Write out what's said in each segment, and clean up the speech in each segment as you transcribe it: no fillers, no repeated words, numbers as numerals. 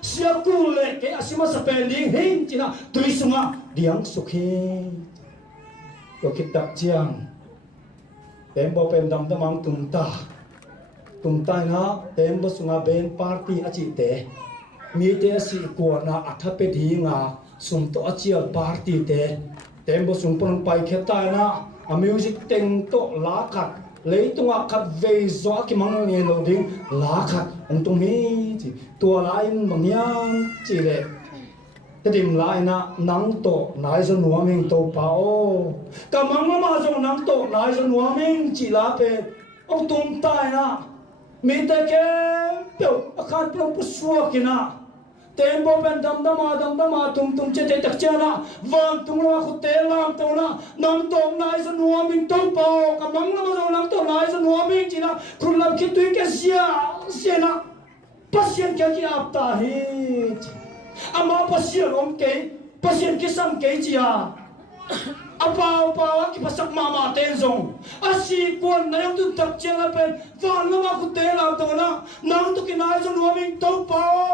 siapku le ke asima spending hin china tuisunga diang sukhi ko kitak chiang tembo pem dam tamang tumta na tembo sunga ben party achi te mi te si ko na athape dinga sum to achial party te tembo sum pon pai kheta na a music teng to la khat lấy tung ạ khát về gió cái măng nghe lâu tiếng lá khát ông tung mi chỉ tua lại bằng nhang chỉ để cái điểm lại na nắng tổ nãy giờ nuông mình tổ bảo cả măng mà giờ nắng tổ nãy giờ nuông mình chỉ là về ông tung tai na mình ta cái biểu khát biểu bút xua kia na tempo pen dam dama tum che te tak chana wang tung la khu te lam to na nam tom nai sa nuam min to pao ka mang na ma nam to nai sa nuam min china khun lam khit tu ke sia na pasien ke ki ap ta hi ama pasien om ke pasien ki sam ke chia apa ki pasak mama ten zong asi kon na yung tu tak chela pen van na khu te lam to na nang tu ki nai sa nuam min to pao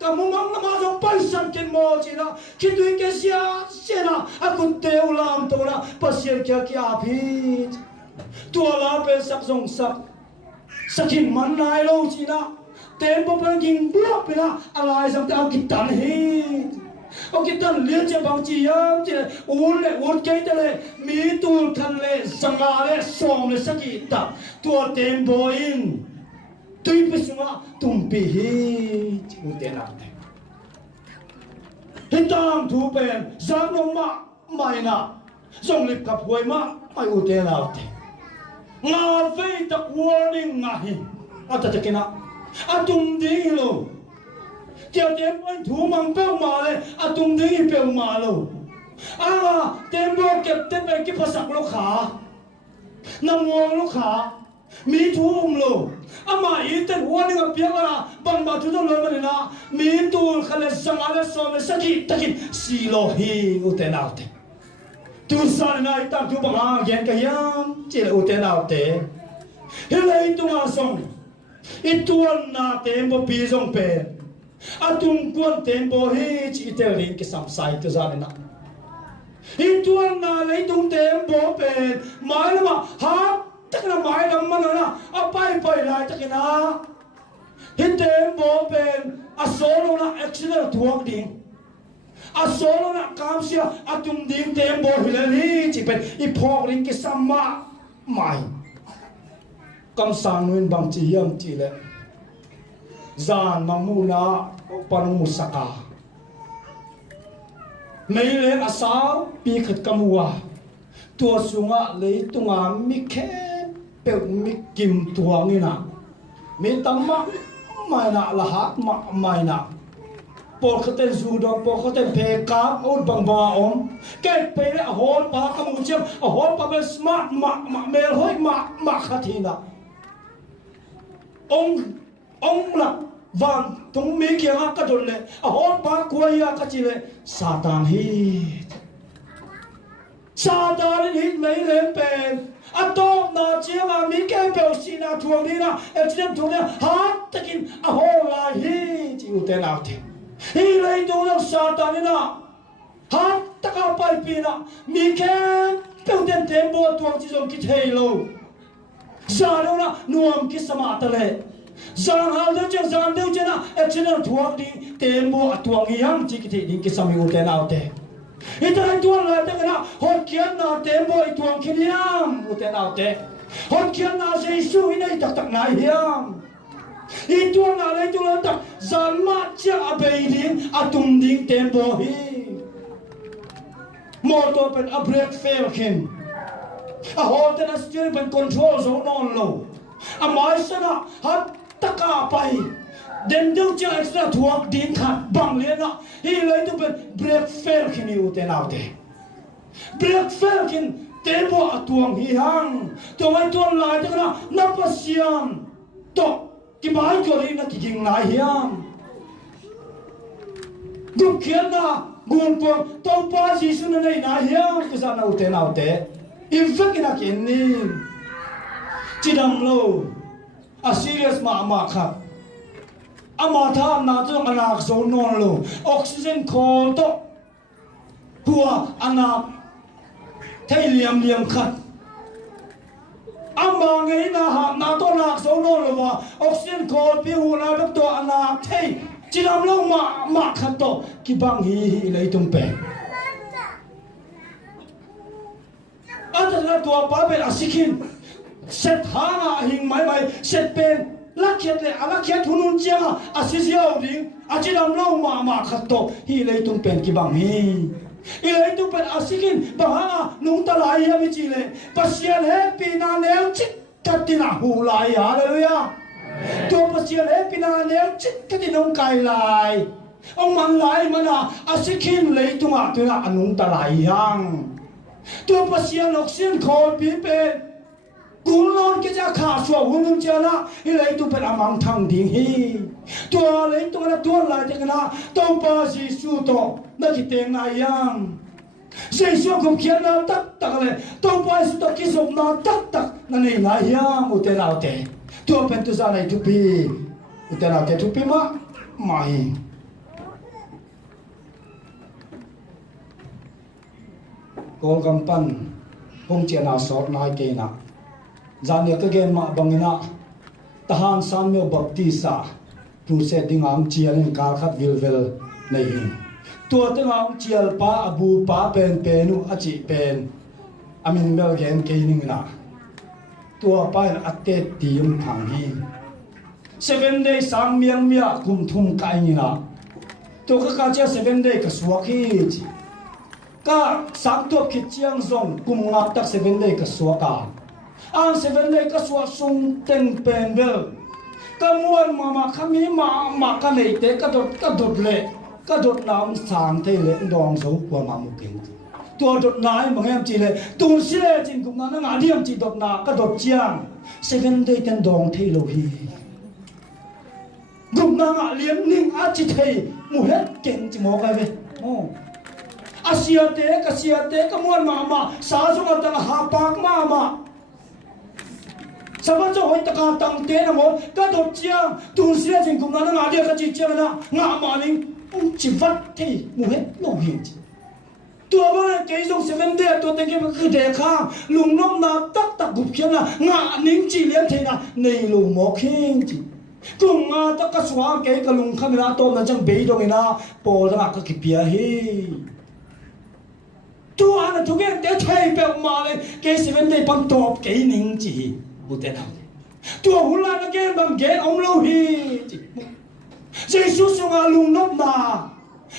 kamu mang na ma jong paisan ken mo china kitui ke sia sena aku teu lam to na pasien kya kya phi tu la pe sak jong sak sakin man nai lo china tempo pen ging blok pina alai sam ta kitan hi o kitan lian che bang chi yam che ul ke te le mi tu than le sanga le som le sakita tu tempo in tui pesunga tumpi hi chute na hitang thu pen zang no ma mai na zong lip kap hoi ma mai ute na te nga ve tak warning nga hi ata te kina atum ding lo tiao tem oi thu mang pe ma le atum ding pe ma lo anga tembo kep te pe ki pasak lo kha namong lo kha mi thu lo ama iten warning apia la ban ba tu lo ma na mi tu khale sangale so me saki takin silo hi uten autte tu san na ita tu ba gen ka yam che uten autte hele tu ma song ituan na tempo pi song pe atung kuan tempo hi chi te ring ki sam sai tu zan na ituan na le tung tempo pe mai ma ha tak na mai lam man na apai lai tak na hitem bo pen a solo na accident tuak ding a solo na kam sia atum ding tem bo hilali chi pen I phok ring ki samma mai kam sanwin bang chi yam chi le zan mamuna pan musaka mấy lên asal pi khat kamwa tua sunga le tunga mi khe pe mi kim tuang ina mi tamma mai na la hat ma mai na por khaten zu do por khaten pe ka ot bang ba om ke pe le hol pa ka mu chem hol pa be smart ma mel hoi ma khathina ông là van tung mi kia ka dol le hol pa ko ya ka chi le satan hit mấy lên pen atop na chiang mi ke pe sina thuang ni na accident thuang ni hat takin a hol la hi chi u te na te hi lei do yang satan ni na hat taka pai pi na mi ke pe ten tembo tuang chi jom ki thei lo sa lo na nuam ki sama ta le zang hal do chang zang do chena accident thuang ni tembo atuang yang chi ki thei ding ki sami u te na te ito ay tuang la te na hot kian na tembo ay tuang kiniam uten autte hot kian na Jesu inay tak na hiam ituang na lay tuang tak zalma chia abeilin atum ding tembo hi moto pen a break fail kin a hotel a steering pen control zone non lo a mai sana hat taka pai dem deu cha extra thuak din khat bang le na hi lei tu ben break fail kin u te nau te break fail kin tempo atuang hi hang to mai tuan lai te na na pasiam to ki bai ko ri na ki ging lai hiam du khian na gun po to pa ji su na nei na hiam ku sa na u te nau te in fact ina kin ni chidam lo a serious ma khat ama tha na chu anak zo non lo oxygen khol to hua anak thei liam khat ama ngai na ha na to nak zo non lo wa oxygen khol pi hu na bek to anak thei chilam lo ma khat to ki bang hi lei tum pe adala tua pa ben asikin set hana hing mai set pen lakhet le alakhet hunun chia asisiao ding achiram lo ma khatto hi leitung pen ki bang hi i leitung pen asikin baha nung talai ya mi chi le pasian he pina leo chit katina hu lai hallelujah to pasian he pina leo chit katinong kai lai ông man lai mana asikin leitunga tuna anung talai yang to pasian oxygen khol pi pen cún lon cái cha khả sủa hôn nung cha na hi lấy tu phải amang thang ding hi tua lấy tu na tua lại cái na tông pa Giêsu to na ki teng na yang Giêsu cũng khiến na tắc tắc le tông pa Giêsu to ki som na tắc na nei na yang u te nào te tua pen tu za này tu pi u te nào te tu pi ma mai con kampan hong chia na sort nai ke na zania ka gen ma bangina tahan samyo baptisa tu se dingang chial ka khat vilvel nei hin tua tingang chial pa abu pa pen penu achi pen amin mel gen ke ning na tua pa atte tim thang hi 7 day sang miang mia kum thum kai ni na to ka cha 7 day ka suak hi ka sang to khit chiang zong kum ngak tak 7 day ka suaka ang 7 day ka suwa sung teng pen bel ka muan mama khami ma ka nei te ka dot le ka dot nam sang the le dong so kwa ma mu king tua dot nai ma ngam chi le tu si le chin kum na nga diam chi dot na ka dot chiang 7 day ten dong the lo hi gum na nga lian ning a chi thei mu het ken chi mo ka ve asia te ka muan mama sa zo ta ha pak mama saban cho hoi taka tang te na mo ka dot chiang tu sia jing kum na nga dia ka chi chiang na nga ma ning chi vat thi mu he no hi chi tu ba na ke jong 7 day to te ke ku de kha lung nom na tak gup khian na nga ning chi lian the na nei lu mo khin chi kum nga ta ka swa ke ka lung kha na to na chang be dong ina po na ka ki pia hi tu ana tu ke te thai pe ma le ke 7 day pam top ke ning chi bute nào tua hula na gen bam gen ông lâu hi Jesus yung alung nop na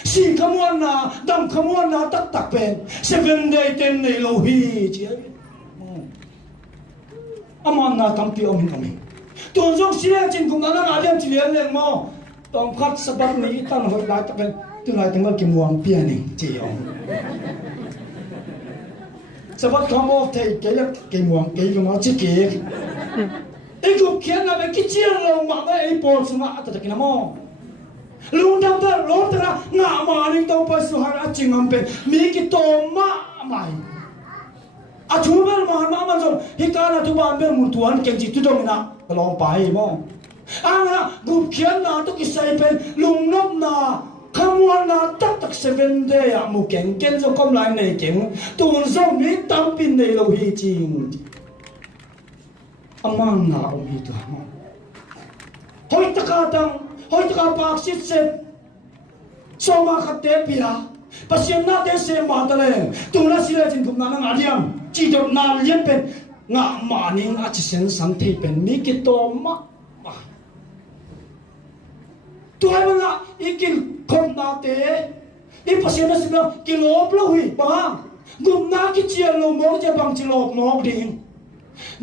si kamuan na dam kamuan na tak pen 7 day 10 day lâu hi chi aman na tampi omin tuan jong sila chin kung na ngaliam chi lian leng mo tong khat sabat ni tan hoi lai tak pen tu lai tengah ki muang pia ni chi ong sabat kamu thei ke muang ke lo chi ke e gup khian na be ki chiang lo ma ba e pol sunga ata ki na mo lung dam ta lo ta nga ma ning to pa su har a chingam pe mi ki to ma mai a thu bel ma zo hi ka na tu ban bel mun tuan ken ji tu dong na lo pa hi mo ang gup khian na to ki sai pen lung nop na kamuan na tak 7 day a mu ken zo kom lai nei ken tun zo mi tam pin nei lo hi ching amang na om hi tu mo hoi taka pak sit se so ma khate pia pasien na de se ma ta le tu na sile jin kum na nga diam chi do na lien pen nga ma ning a chi sen sam thei pen mi ki to ma tu ai na ikin kom na te i pasien na sila kilo plo hui ba gum na ki chian lo mo je bang chi lo mo ding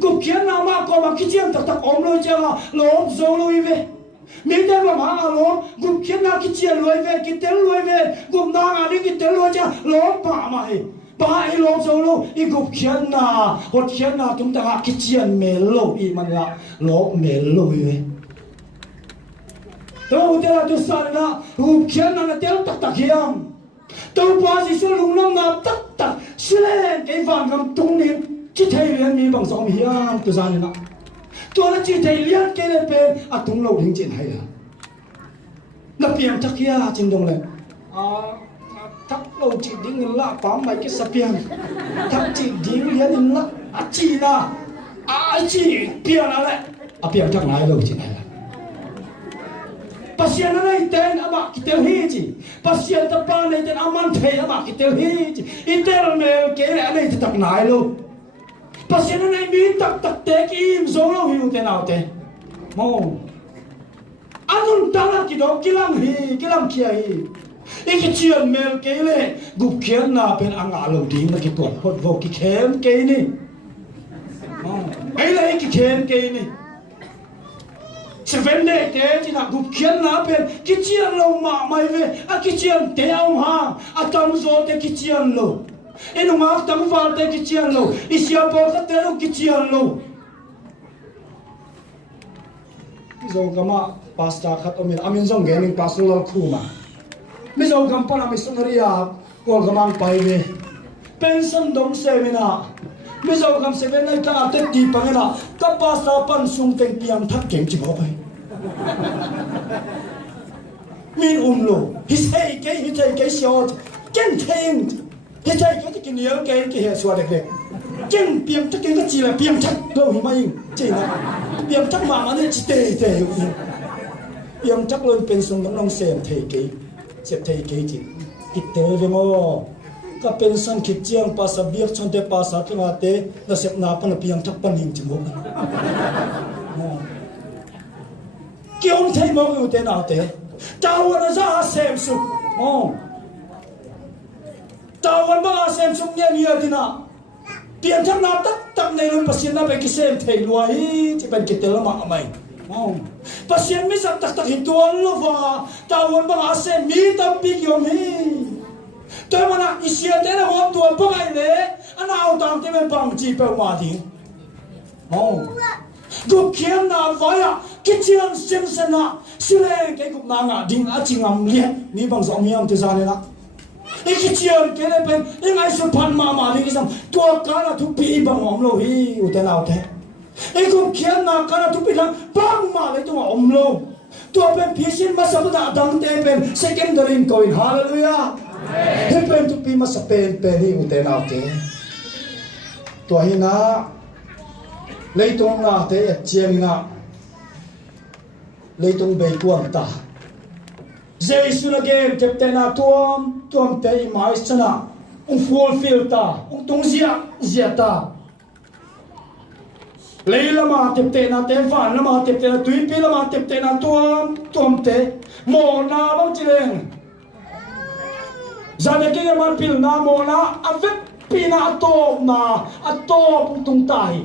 gup khian na ma ko ma ki chian tak om lo cha lo zo lo i ve mi te ma ma lo gup khian na ki chian lo i ve ki tel lo i ve gup na nga ni ki tel lo cha lo pa ma hi ba i lo zo lo i gup khian na hot khian na tum ta ki chian me lo i man la lo me lo i ve to te la tu sa na gup khian na tel tak hiam to pa si so lung nam na tak sile ke van kam tung ni chỉ thấy liền mi bằng sóng hiam tu gian na tu là chỉ thấy liền cái này pe à tung lâu đình chuyện hay là sapiang takia ching dong le thắc lâu chị đi là bám mấy cái sapiang thắc chị đi liền là chị na chị piang lại piang thắc lại lâu chị này pasien này tên ama kitel hiji pasien tapa này tên aman thei ama kitel hiji itel mel ke này thì tak nai lo pasien này mi tak te kim zong lo hiu te nào te mo anun tala ki do kilang kia hi ikichian mel ke le gup khian na pen anga lo ding na ki pot pot vo ki khem ke ni ai le ki khem ke ni seven day te chỉ là gục khiên lá bên cái chiên lâu mà mày về cái chiên te ông ha tam zo te cái chiên lâu em ngọc tam vào te cái chiên lâu isia po cái te cái chiên lâu zo gama pasta khat omin amin zong gaming pastoral khu mà mi zo gam pa mi sonaria ko gamang pai ve pension dong semina mi zo gam seven day ta te ti pangena ka pasta pan sung teng piang thak keng chi bo min lo hi sei cái short ken theng hi sei cái nhiều cái hệ số đẹp ken piang chắc cái chỉ là piang chắc đâu hi mai chỉ là piang chắc mà nó chỉ tệ piang chắc luôn pension nó xem thầy cái chỉ tệ về mà cái pension kit chiang pasa biak chon te pasa cái mà te nó xếp na pan piang chắc pan hình chỉ một cái ông thầy mong yêu thế nào thế tao nó ra xem sụp tao nó xem sụp nhiều thì nào tiền thằng nào tắc này luôn bác sĩ nó phải cái xem thầy loài chỉ bên cái tên là mạng mày bác sĩ mới sắp tắc hiện tuần luôn và tao nó xem mi tâm bị kiểu mi tôi mà nãy xưa thế là hôm tuần bữa ngày đấy anh nào tao cái bên bằng chỉ bao mà thì gục khiên na vai cái chiang xem sen na sile cái gục na ngã ding ching am liệt mi bằng giọng mi am thế gian này na cái chiang cái này bên những ai xuất pan mà đi cái sao tua cá là thu pi bằng om lo hi u thế nào thế cái gục khiên na cá là thu pi là bang mà lấy tua om lo tua bên phía xin mà sao đã đăng tên bên secondary coin hallelujah hết bên thu pi mà sao bên hi u thế nào thế tua hi na lấy tung na thế chiang na lấy tung bay quang ta Jesus na game chep te na tuam te mai sana ung fulfill ta ung tung zia ta lấy lama chep te na te van lama chep te na tui pi lama chep te na tuam te mo na long chileng zane ke man pil na mo na avet pi na ato tung tai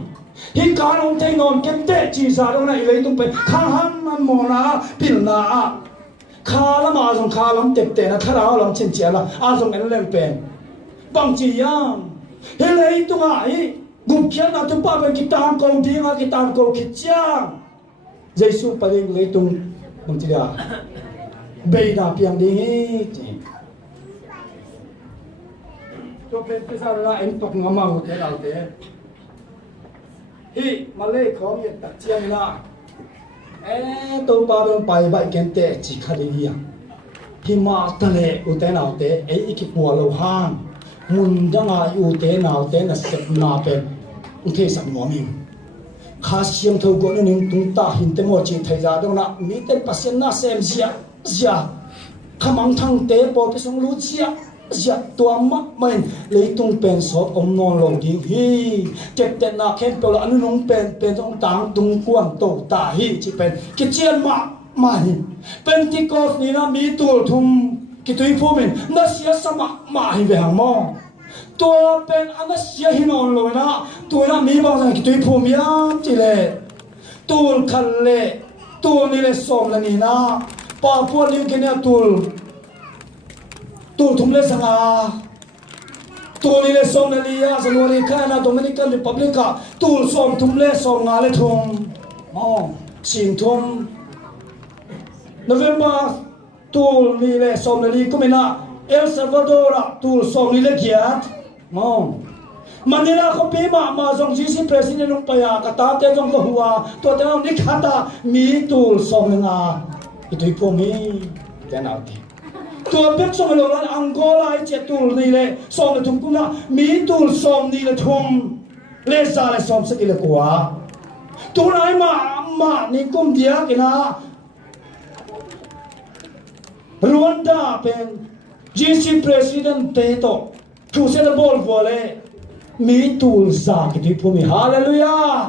hi cá ông thấy ngon kem tệ chỉ ra đâu này lấy tung pe khá han man mò na pil na khá lắm à dùng khá lắm tệ tệ na khá đào lắm chen chen là dùng anh lên pen bằng chỉ yang hi lấy tung ai gục kia na tung pa bên kitan câu đi nga kitan câu kit chang Jesus pa lên lấy tung bằng chỉ là bay na piang đi hi tôi pen pe sa là anh tok ngamang thế nào thế hi Malay khó hiện đặc chiang na tôi ba bên bài bài kiến tệ chỉ khá đi hiang hi mà ta lệ u thế nào thế ấy cái bùa lâu hang mun đang ai u thế nào thế là sập na bên u thế sập ngõ mình khá xiêm thâu gỗ nên chúng ta hiện thế một chỉ thấy ra đâu nè mỹ tên pasien na xem zia khá mang thằng tế bỏ cái sông lú zia tua mắt mình lấy tung pen sốt ông non lồng đi hi chép tên na khen pel anh nung pen ông tang tung quan tổ ta hi chỉ pen cái chiên mà hi Pentecost ni na mi tul thum cái túi phu mình nó xia sama mà hi về hàng mò tua pen anh nó xia hi non rồi na tua na mi bao giờ cái túi phu mi chỉ lệ tul khăn lệ tul ni lệ som là ni na Papua New Guinea tul thum le sanga tul ni le som le lia January kana Dominican Republic tul som thum le som nga le thum sin thum November tul ni le som le li kumina El Salvador tul som ni le giat Manila ko pima ma jong GC president nung paya kata te jong hua to te ni khata mi tul som nga itui po mi thế nào thì tua biết xong rồi là Angola ấy chết tua này lệ xong là thùng cũng là Mỹ tua xong đi là thùng lệ ra là xong sẽ đi là quả tua này mà nên cũng dia cái na Rwanda pen GC president te to thu sẽ là bol vô lệ Mỹ tua ra cái thứ phù mi hallelujah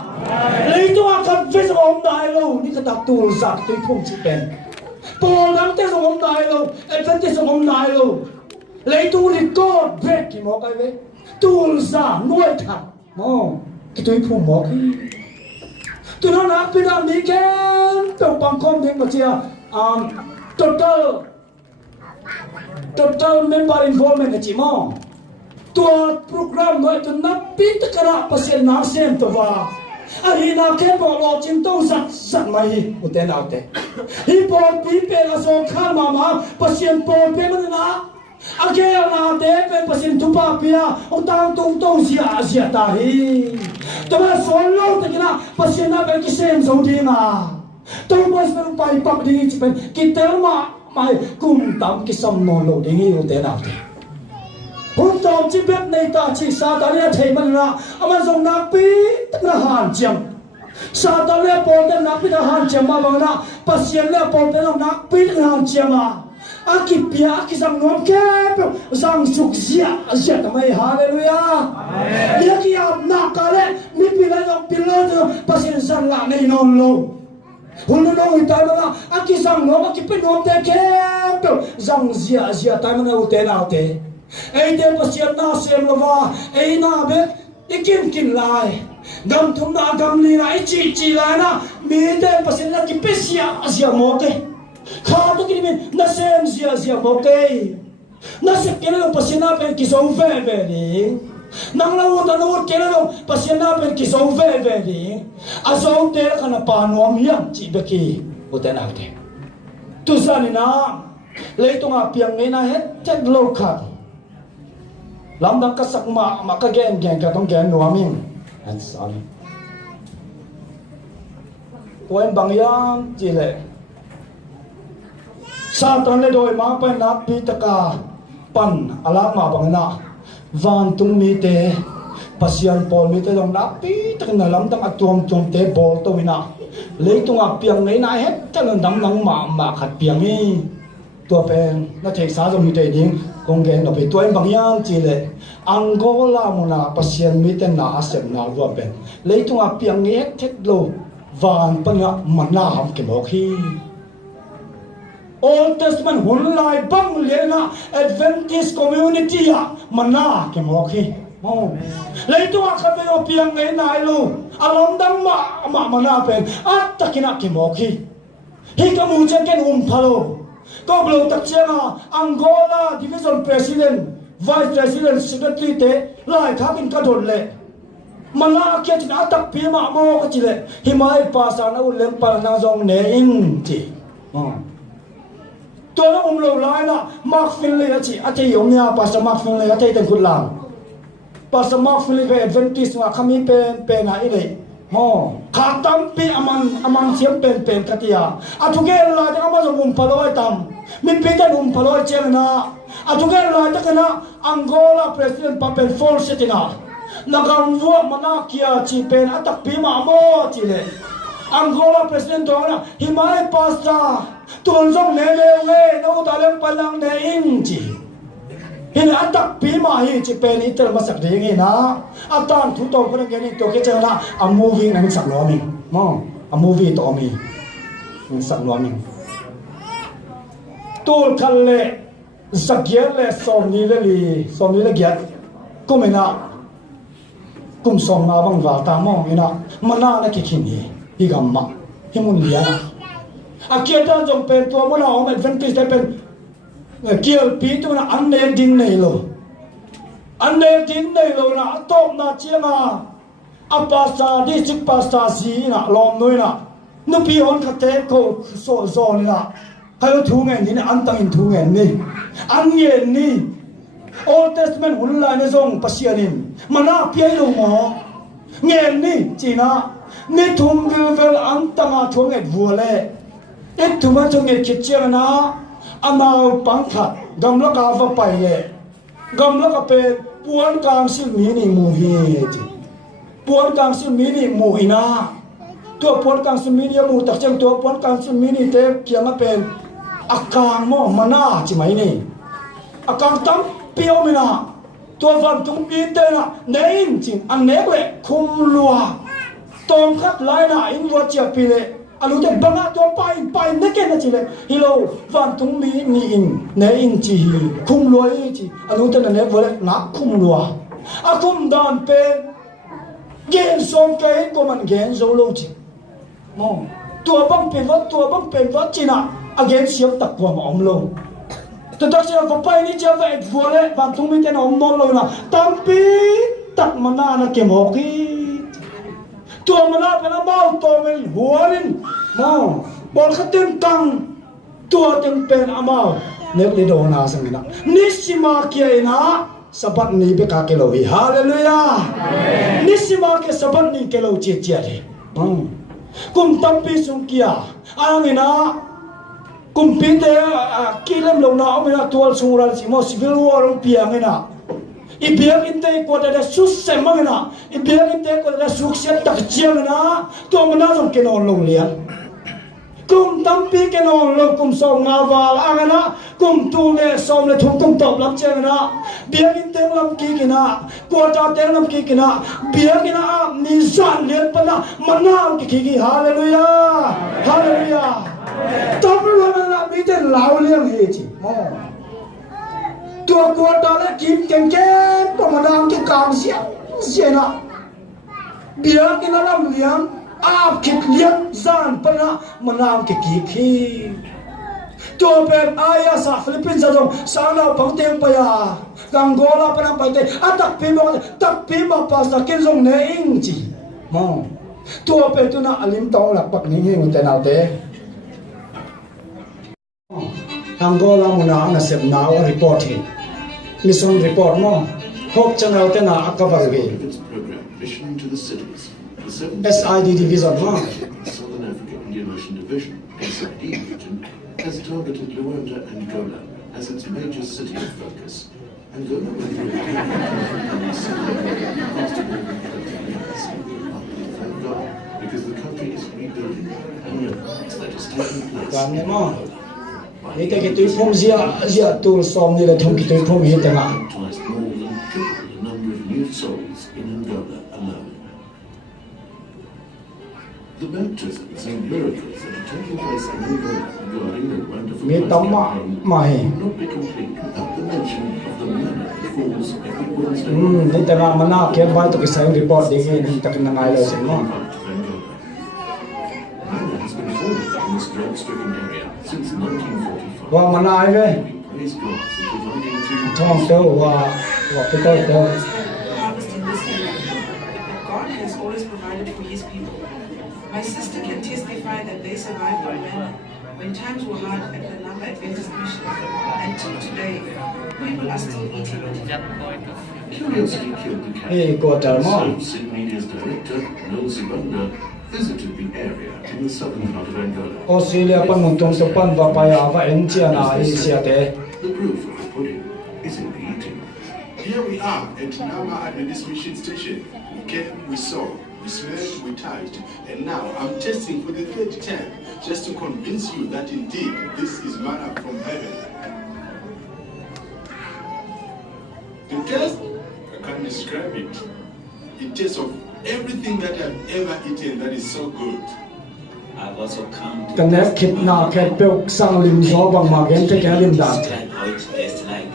lấy tua cắt vết ông đại lâu ní cái đặc tua ra cái thứ phù chỉ pen Paul đang tới trong ông đại lâu, Adventist trong ông đại lâu, lấy tu đi God break cái mỏ cái vậy, tu ra nuôi thằng, cái túi phù mỏ cái, tu nó nạp bây giờ mỹ kén, tàu bằng con tiếng mà chia, total member involvement cái gì mà, tua program gọi tu nạp biết tất cả pasien nạp xem tu vào. Anh nào kén bỏ lọt trên tàu sẵn mày một tên nào thế hi bỏ bí bê là số khăn mà pasien bỏ bê mà nè anh kia là thế bê pasien thu bạc bia ông tao tung tung xìa ta hi tôi là số lâu thế kia pasien nào bên cái xem giống đi mà tôi mới phải bay bạc đi chỉ bên cái tên mà mày cùng tắm cái sông nồi lẩu đi một tên nào thế hôm sau chỉ biết này ta chỉ sa ta này thấy mình là mà dùng nạp pi tức là hàn chiang sa ta này bỏ tên nạp pi là hàn chiang mà bằng na pasien này bỏ tên nạp pi là hàn chiang mà akipia akisang nom kep sang suk zia tamai hallelujah dia ki ap na kale mi pilado pasien san la nei non lo Hulu nong itai mana akisang nom akipen nom te kep sang zia tai mana ute na ute ai de pasien na sem lova ai na be ikin lai gam thum na gam ni na chi lai na mi de pasien na ki pesia mo ke kha to ki min na sem zia mo ke na se ke lo pasien na pe ki so ve ni nang la ta no ke lo pasien na pe ki so ve ni a so te kana pa no mi yang chi be ki o te na te tu sa ni na le to nga piang nei na het tet lo kha lam dang ka sak ma ka gen ka tong gen no amin and sorry poem bang yang chi le Satan le doi ma pa na pi taka pan ala ma bang na van tung mi te pasian pol mi te dong na pi tak na lam dang atom te bol to ina le tung a piang nei na het tan dang nang ma khat piang mi tua pen na thek sa zo mi te ding kong gen no pe toin bang yang chi le Angola muna pasien mi te na asem na wa pen le tung a piang nei het thet lo van pa nga mana ham ke mo khi Old Testament hun lai bang le na Adventist community ya mana ke mo khi lấy tung a khabe o piang nei nai lo alom dang ma mana pen at takina ke mo khi hi ka mu chen ken phalo ko blo tak chenga Angola division president vice president secretary te lai kha kin ka dol le mana kia tin atak pi ma mo ka chi le himai pa sa na ulem pa na zong ne in chi to na lo lai na Mark Finley chi ate yom ya pa sa Mark Finley ate ten kut lang pa sa Mark Finley ve Adventist wa khami pe na ile khatam pi aman siam pen katia athuge la de ama zong paloi tam mi pitan paloi chen na athuge la de kana Angola president papel force setina nagam wo mana kia chi pen atak pi ma mo chi le Angola president to na himai pasta tun zong ne no dalem palang ne in chi hin atak pi ma hi chi pen itel masak de ngi na atan thu to ko nge ni to ke chana a movie nang sak lo mi a movie to mi sak lo mi tul khalle zakyer le som ni le gyat kumena kum som na bang wa ta mo ina mana na ki khini hi gamma himun liya akiata jong pen to mo na om Adventist pen kiel pi tu na anne din nei lo na top na chiama apasa district pasta si na lom noi na nu pi on khate ko so ni na hayo thu nge ni an tang in thu nge ni an ye ni Old Testament hun la ne zong pasianin mana pi lo mo nge ni china ni thum vel an tanga thu nge vuale et thuma thu nge khichia na anau pangkhat gamla ka va pai le gamla ka pe puan kang sil mi ni mu hi chi puan kang sil mi ni mu ina to puan kang sil mi ni mu tak chang to puan kang sil mi ni te kiang a pen akang mo mana chi mai ni akang tam pio mina to van tung pi te na nein chin an ne le khum lua tong khat lai na in wa chia pi le anu te banga to pai ne ke na chi le hilo van tung mi ni in ne in chi khum lua i chi anu te na ne wo le na khum lua a khum dan pe gen som ke ko man gen zo lo chi mo tua bang pe wat chi na again siap tak ko ma om lo to tak sia ko pai ni cha ve wo le van tung mi te na om non lo na tam pi tak mana na ke mo ki tua mana pena mau to men huarin mau bol khatin tang tua tem pen amau ne le do na sang na nisima kia ina sabat ni be ka ke lo hi hallelujah nisima ke sabat ni ke lo che che le kum tam pi sung kia angina kum pi te kilem lo na omina tual sungural si mo civil war piang ina ibiang inte ko da sus semangna ibiang inte ko da sukset tak chiang na to mana jong ke no long lian kum tampi ke no lo kum so ngawal angana kum tu le som le thum kum top lam cheng na biang inte lam ki kina ko ta te lam ki kina biang ina ni san le pana mana ki hallelujah hallelujah tam lo na mi te lao liang he chi mo tua qua đó là kim ken ken có mà đang cái càng xiên na bia cái nó làm liang áp kịch liang gian pana mà làm cái kỳ tua bên ai sa Philippines rồi sáng nào bằng tiếng bây giờ Angola pana bây giờ tập phim mà pas là cái dòng này in chỉ mong tua bên tu na alim tao là bạc ninh hình thế nào thế Angola muna na sep now reporting mission report mo hope channel te na akabar ge SID division mo Southern Africa Indian Ocean Division SID region has targeted Luanda, Angola as its major city of focus. Angola will be thank God, because the country is rebuilding and that is taking place. Ini kita itu form zia tu som ni le thom kita form hi tanga. The baptisms and miracles that are taking place in Angola regarding the wonderful Mi tamma mai. Not be complete without the mention of the manna that falls every Wednesday. Ni tanga mana ke bai to ke sai report ding ni tak na ngai lo sin mo. Has been falling in this drought-stricken area since 1945. Wa mana ai ve. Praise God for providing to Thom to wa ke ko to. Harvesting this area, God has always provided for His people. My sister can testify that they survived on manna when times were hard at the Namba Adventist Mission. Until today, people are still eating it. Curiosity killed the cat. Hey, ko tar mo. So, Sid Media's director, Noel Sibanda, visited the area in the southern part of Angola. Australia pan muntong to pan va pa ya va en chia na I sia te. The proof of the pudding is in the eating. Here we are at Namba Adventist Mission Station. We came, we saw, we smelled, we touched, and now I'm testing for the third time just to convince you that indeed this is manna from heaven. The taste, I can't describe it. It tastes of everything that I've ever eaten that is so good. I've also come to Kan ne khit na ke pe sang lim zo bang ma gen te ke lim dan. describe how it tastes like.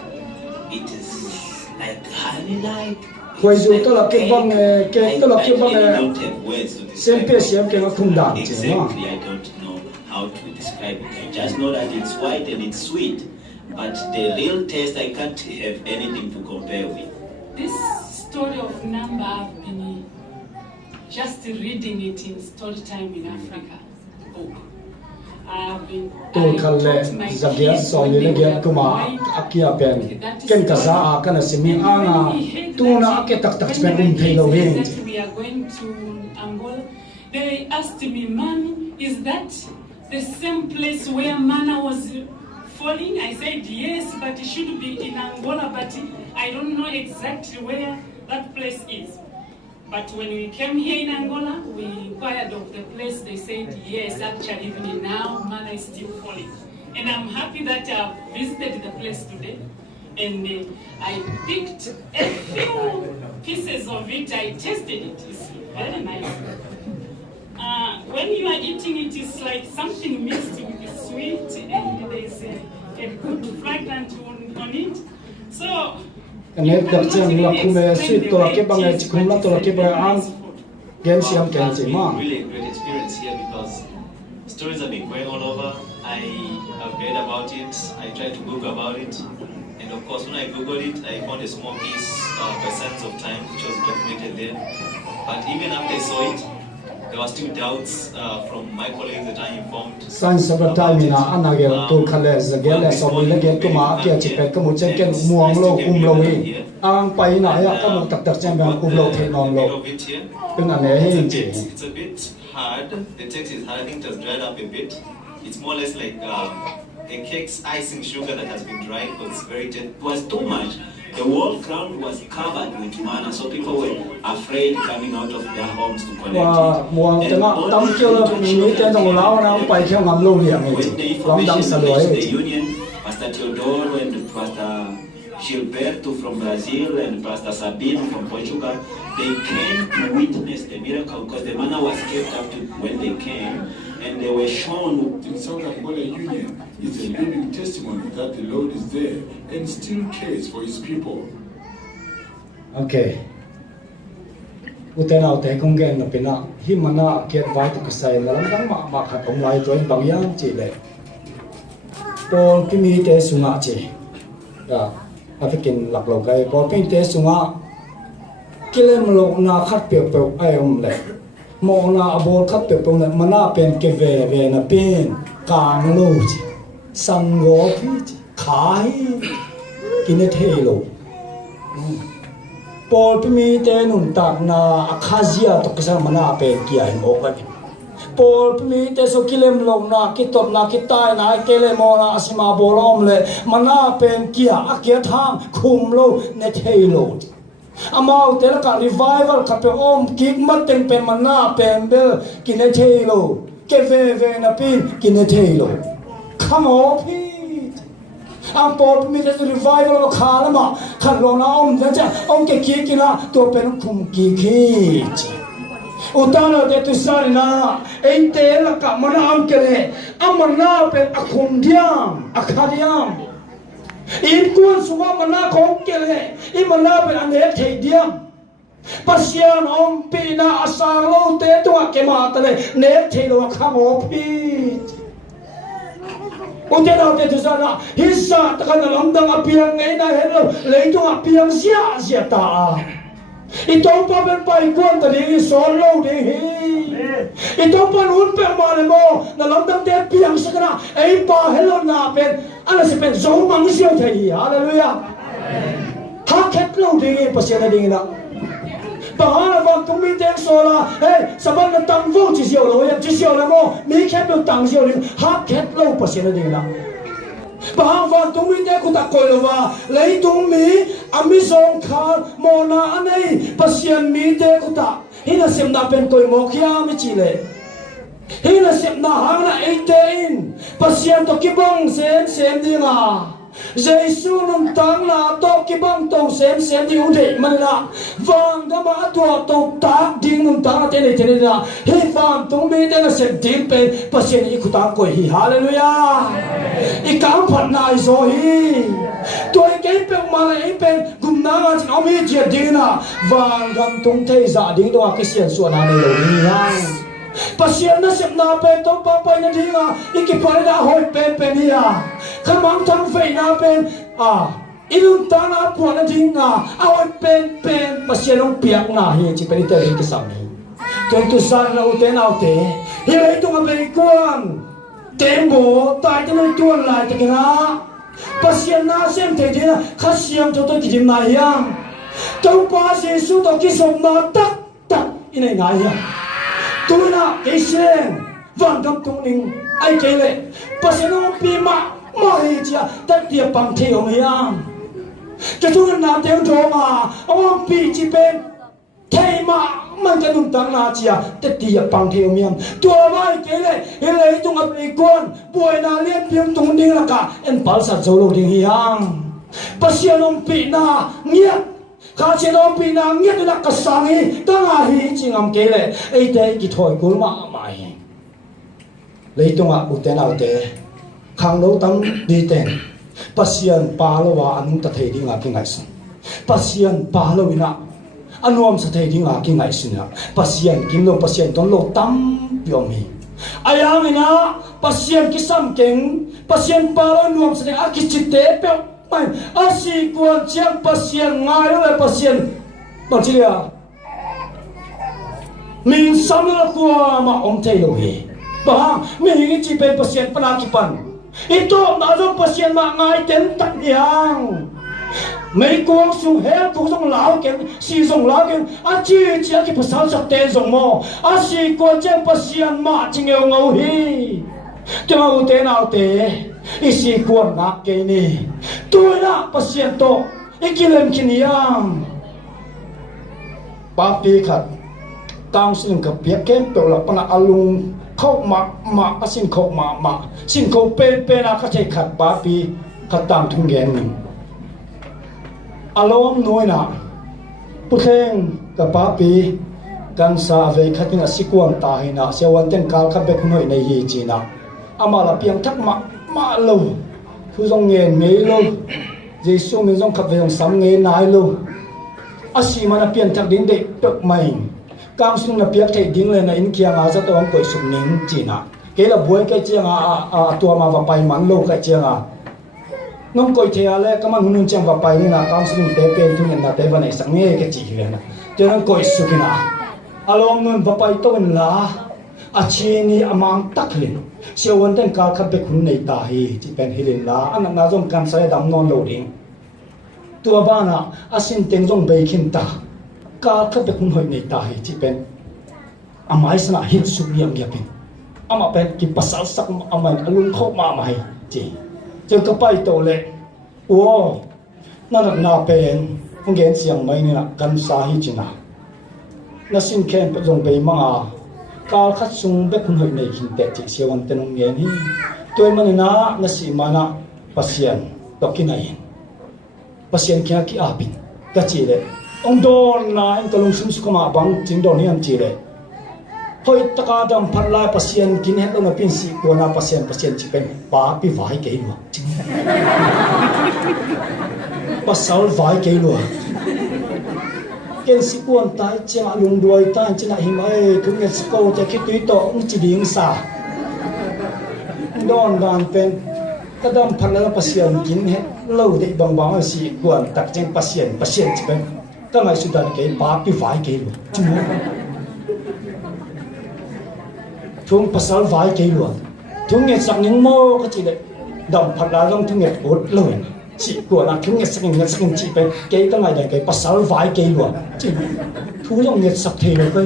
It is like honey-like. Koi zu to la ke bang ke to la ke bang I don't have words to sem describe pe it. siam ke na khum dan che ma. Exactly, I don't know how to describe it. I just know that it's white and it's sweet. But the real taste, I can't have anything to compare with. This story of Namba, I've been just reading it in Storytime in Africa book. I've been Tu khalle zagia so ni legia kuma akia pen ken ka sa a kana simi anga tu na ake tak tak pen thei lo hen. That we are going to Angola. They asked me, "Mommy, is that the same place where manna was falling? I said yes, but it should be in Angola, but I don't know exactly where that place is. But when we came here in Angola, we inquired of the place. They said yes, actually even now, manna is still falling. And I'm happy that I've visited the place today. And I picked a few pieces of it. I tasted it. It's very nice. When you are eating it, it's like something mixed with sweet, and there's a good fragrance on it. So, you cannot even explain the way it is, but it's a very nice food. It's been really a great experience here because stories have been going all over. I have read about it. I tried to Google about it. And of course, when I Googled it, I found a small piece by Signs of Time, which was documented there. But even after I saw it, there were still doubts from my colleagues that I informed. Signs of Time in Anagel to Kales, the Gales of Legate to Market, Kamuchekan, Muanglo, Umloe, Ang Paina, Kamutak Umlo, Tenonlo. It's a bit hard. The text is hard. I think it has dried up a bit. It's more or less like a cake's icing sugar that has been dried, but it's very tender. It was too much. The whole ground was covered with manna, so people were afraid coming out of their homes to collect it. And all the when the information reached the union, Pastor Teodoro and Pastor Gilberto from Brazil and Pastor Sabino from Portugal, they came to witness the miracle because the manna was kept up to when they came. And they were shown. The South Angola Union is a living testimony that the Lord is there and still cares for His people. Okay. Utena te kong gen na pina himana get vai to kusai na lang ma khatong lai toin bangyang chi le. Pol kimi te sunga chi. Ya, African laklo kai pol pin te sunga kilem lo na khat pe pe ai le. Mo na abol khat pe pong na mana pen ke ve na pen kang lo chi sang go phi khai kine the lo Paul pimi te nun tak na akhazia to kasa mana pen kia mo ka Paul pimi te so kilem lo na kitop na kitai na kele mo na asima bolom le mana pen kia akia thang khum lo ne the lo Amau tela ka revival ka pe om kik mateng pe mana pembel kine thelo ke ve na pin kine thelo come on pi am pop mi te revival ka khala ma khan lo na om ja om ke ki kina to pen khum ki ki utana de tu sarina einte la ka mana am kele amana pe akhum diam akhadiam in kuan sunga mana kong kele I mana pe ane thei diam pasian om pina asang lo te to ke ma tale ne thei lo kha mo phi utena te tu sana hissa ta kan lamdang apiang ngai na hello leitung apiang sia ta Itong pa ben pa ikuan tadi solo di itong pa nun per male mo na lamdang te piang sa kana ay pa hello na pen ala si pen zo mang siya thai hallelujah ha ket lo di pasya na ding na bahana wang tung mi teng sola hey saban na tang vo chi siya lo ya chi siya la mo mi ket lo tang siya li ha ket lo pasya na ding na bahang van tung mi te ku ta koi lo wa lei tung mi ami song kha mo na anei pasien mi te ku ta hina sem na pen koi mo khia mi chi le hina sem na hang na 18 pasien to ki bang sem dinga Jesu nung tang na to ki bang to sem di ude manila wang da ma to tak ding nung tang te ne na he fam tung mi te na sem ding pe pasien I ku ta koi hi hallelujah I kam phat na so hi tôi cái pe ma la I pen gum na chin om hi chia ding na wang gam tung te za ding to ka sian so na ne lo ni hang pasien na sem na pe to pa pa na ding a I ki pa da hoi pe ni a kamang tang fe na pen ilung ta na po na ding a hoi pen pasien ong piak na hi chi pe te ri ki sam ni tôi tu san na u te hi lei tung a pe kuan tembo tai te noi tuan lai te kina pasien na sem te dina kha siam to ki dim na yang to pa se su to ki som na tak inai na yang tu na ke sen van gam tung ning ai ke le pasien ong pi ma mai chia tất tiệp bằng thiểu miang cái thứ nào tiếng trống ông bị chỉ bên thầy mà mình cái đúng tăng na chia tất tiệp bằng thiểu miang tua mai cái này lấy tung ấp đi con buổi nào liên phim tung đi là cả em bảo sát dấu lâu đi hiang pasien ông bị na nghiệt khá chế ông bị na nghiệt là cả sáng ấy tăng hi chỉ ngắm cái này ấy thế cái thổi cối mà mày lấy tung ấp bút tên nào thế khang lâu tăng đi tên pasien pa lo wa anung ta thei dinga ki ngai sun pasien pa lo ina anuam sa thei dinga ki ngai sun pasien kim lo pasien ton lo tam piom hi ayang ina pasien ki sam keng pasien pa lo nuam sa a ki chite pe mai asi kuan chiang pasien ngai lo pasien bang chilia min sam lo kwa ma om thei lo hi bang mi ngi chi pe pasien pana ki pan ito na pasien ma ngai ten tak yang mấy con sung heo cũng sung lão cái si sung lão cái chi cái pasal sắc tên sung mo si con chân pasien ma chinh yêu ngầu hi cho mà tên nào thế si con ngạc cái này tôi na pasien to ikilem kiniang papi khat tang sin ka pia kem to la pana alung khâu mà xin khâu mà xin khâu pe na cái khát ba pi khát tam thung gen mình alom noi na pukheng ka ba pi kan sa ve khatin asikuam ta hi na sewan ten kal kha be khunoi nei hi chi na ama la piang thak ma lo thu jong ngen mei lo jesu min jong khap ve jong sam nge nai lo asi mana pian thak din de tok mai cam sung na piak thei ding le na in kia nga za to ang koi sum ning chi na ke la buai kai chiang tua ma va pai man lo kai chiang nong koi thea le ka man hunun chiang va pai ni na cam sung te pe thu na te va nei sang nge ke chi le na te nang koi su kina alom nun va pai to la a chi ni amang taklin siawan ten ka kha be khun nei ta hi chi pen hilin la an na jong kan sai dam non lo ding tua ba na asin teng jong be khin ta ka kha be khun hoi nei ta hi chi pen amai sana hit su liam ya pen ama pen ki pasal sak amai alung kho ma mai chi je ka pai to le o na pen ong gen siang mai ni na kan sa hi chi na sin ken pe jong be ma ka khat sung be khun hoi nei khin te chi siawan ten ong ngen hi toy man na si mana pasien tokinai pasien kya ki apin ka chi le ông don na anh kalung sim su kama bang ting don hiam chi le hoi taka dam phan lai pasien kin het na pin si ko na pasien chi pen pa pi vai ke lu pasal vai ke lu ken si kuan tai cha lung duai tan china him ai thung nge sko te ki tui to ung chi ding sa don dan pen kadam phan la pasien kin het lo de bang si kuan tak cheng pasien chi pen các ngài sudah cái ba pi vai cái luôn, chúng pasal vai cái luôn, chúng nghe sắc những mô cái gì đấy, đồng phật là trong chúng nghe cốt lời, chỉ của là chúng nghe sắc những chỉ về cái các ngài này cái pasal vai cái luôn, chỉ thú trong nghe sắc thì rồi cái,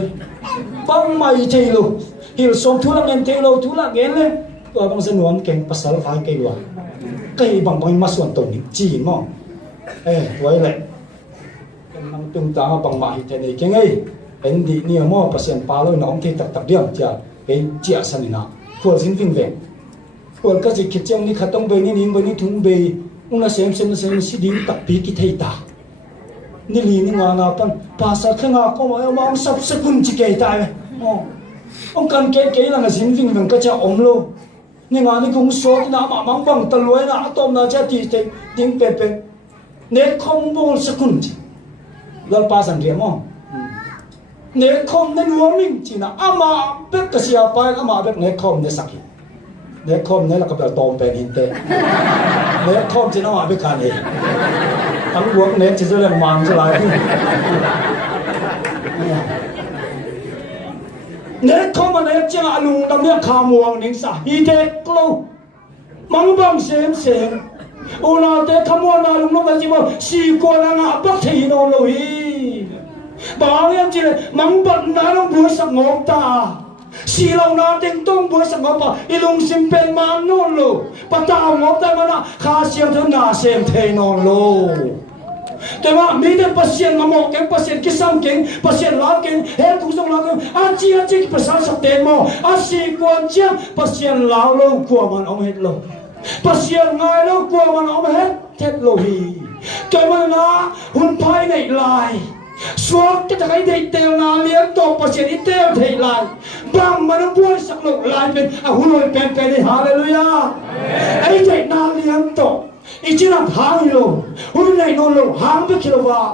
băng mày thì luôn, hiểu xong thú là nghe thì luôn, thú là nghe lên, rồi băng dân nuông cái pasal vai cái luôn, cái băng mà xuân tổng chỉ mà, vậy lại nang tung ta bang ma hi thene ke ngai en di ni mo pasien pa lo na ong the tak diam cha ke chia sanina khol sin ving ve khol ka ji khichang ni khatong be ni ning be ni thung be ung na sem si ding tak pi ki thei ta ni li ni nga na pan pa sa khanga ko ma ma sap sakun chi ke ta ong kan ke la na sin ving veng ka cha om lo ni nga ni kung so na ma mang bang ta loi na atom na cha ti te ding pe ne khom bol sakun chi lal pa san riam mo ne khom ne nuam ning chi na ama bek ka sia pa ama bek ne khom ne sakhi ne khom ne la ka tom pen hin te ne khom chi na ma bek ka ne thằng uống ne chi zo le man cho lại ne khom ma ne cha alung dam ne kha muang ning sa hi te klo mang bang sem ona te khamwa na lung no ka chi mo si ko la nga bak thei no lo hi ba yam chi mang bat na long bu sak ngok ta silaw natin tong buhay sa ngapa ilong simpen man non lo pataw ngop ta mana khasiam thon na sem thei non lo tema mide pasien ngamo ke pasien kisam ke pasien la ke he tu song la ke achi pasal sak te mo asi kwon chia pasien lao lo kwa man om het lo pasien ngai lo kwa man om het thet lo hi tema na hun pai nei lai suốt cái thằng ấy thì tiêu na liếng tổ bác sĩ tiêu thì lại bằng mà nó buông sắc lục lại bên hôn lôi bên đi hallelujah ấy thì na liếng tổ ý chỉ là hàng luôn hôn này nó luôn hàng với kilo va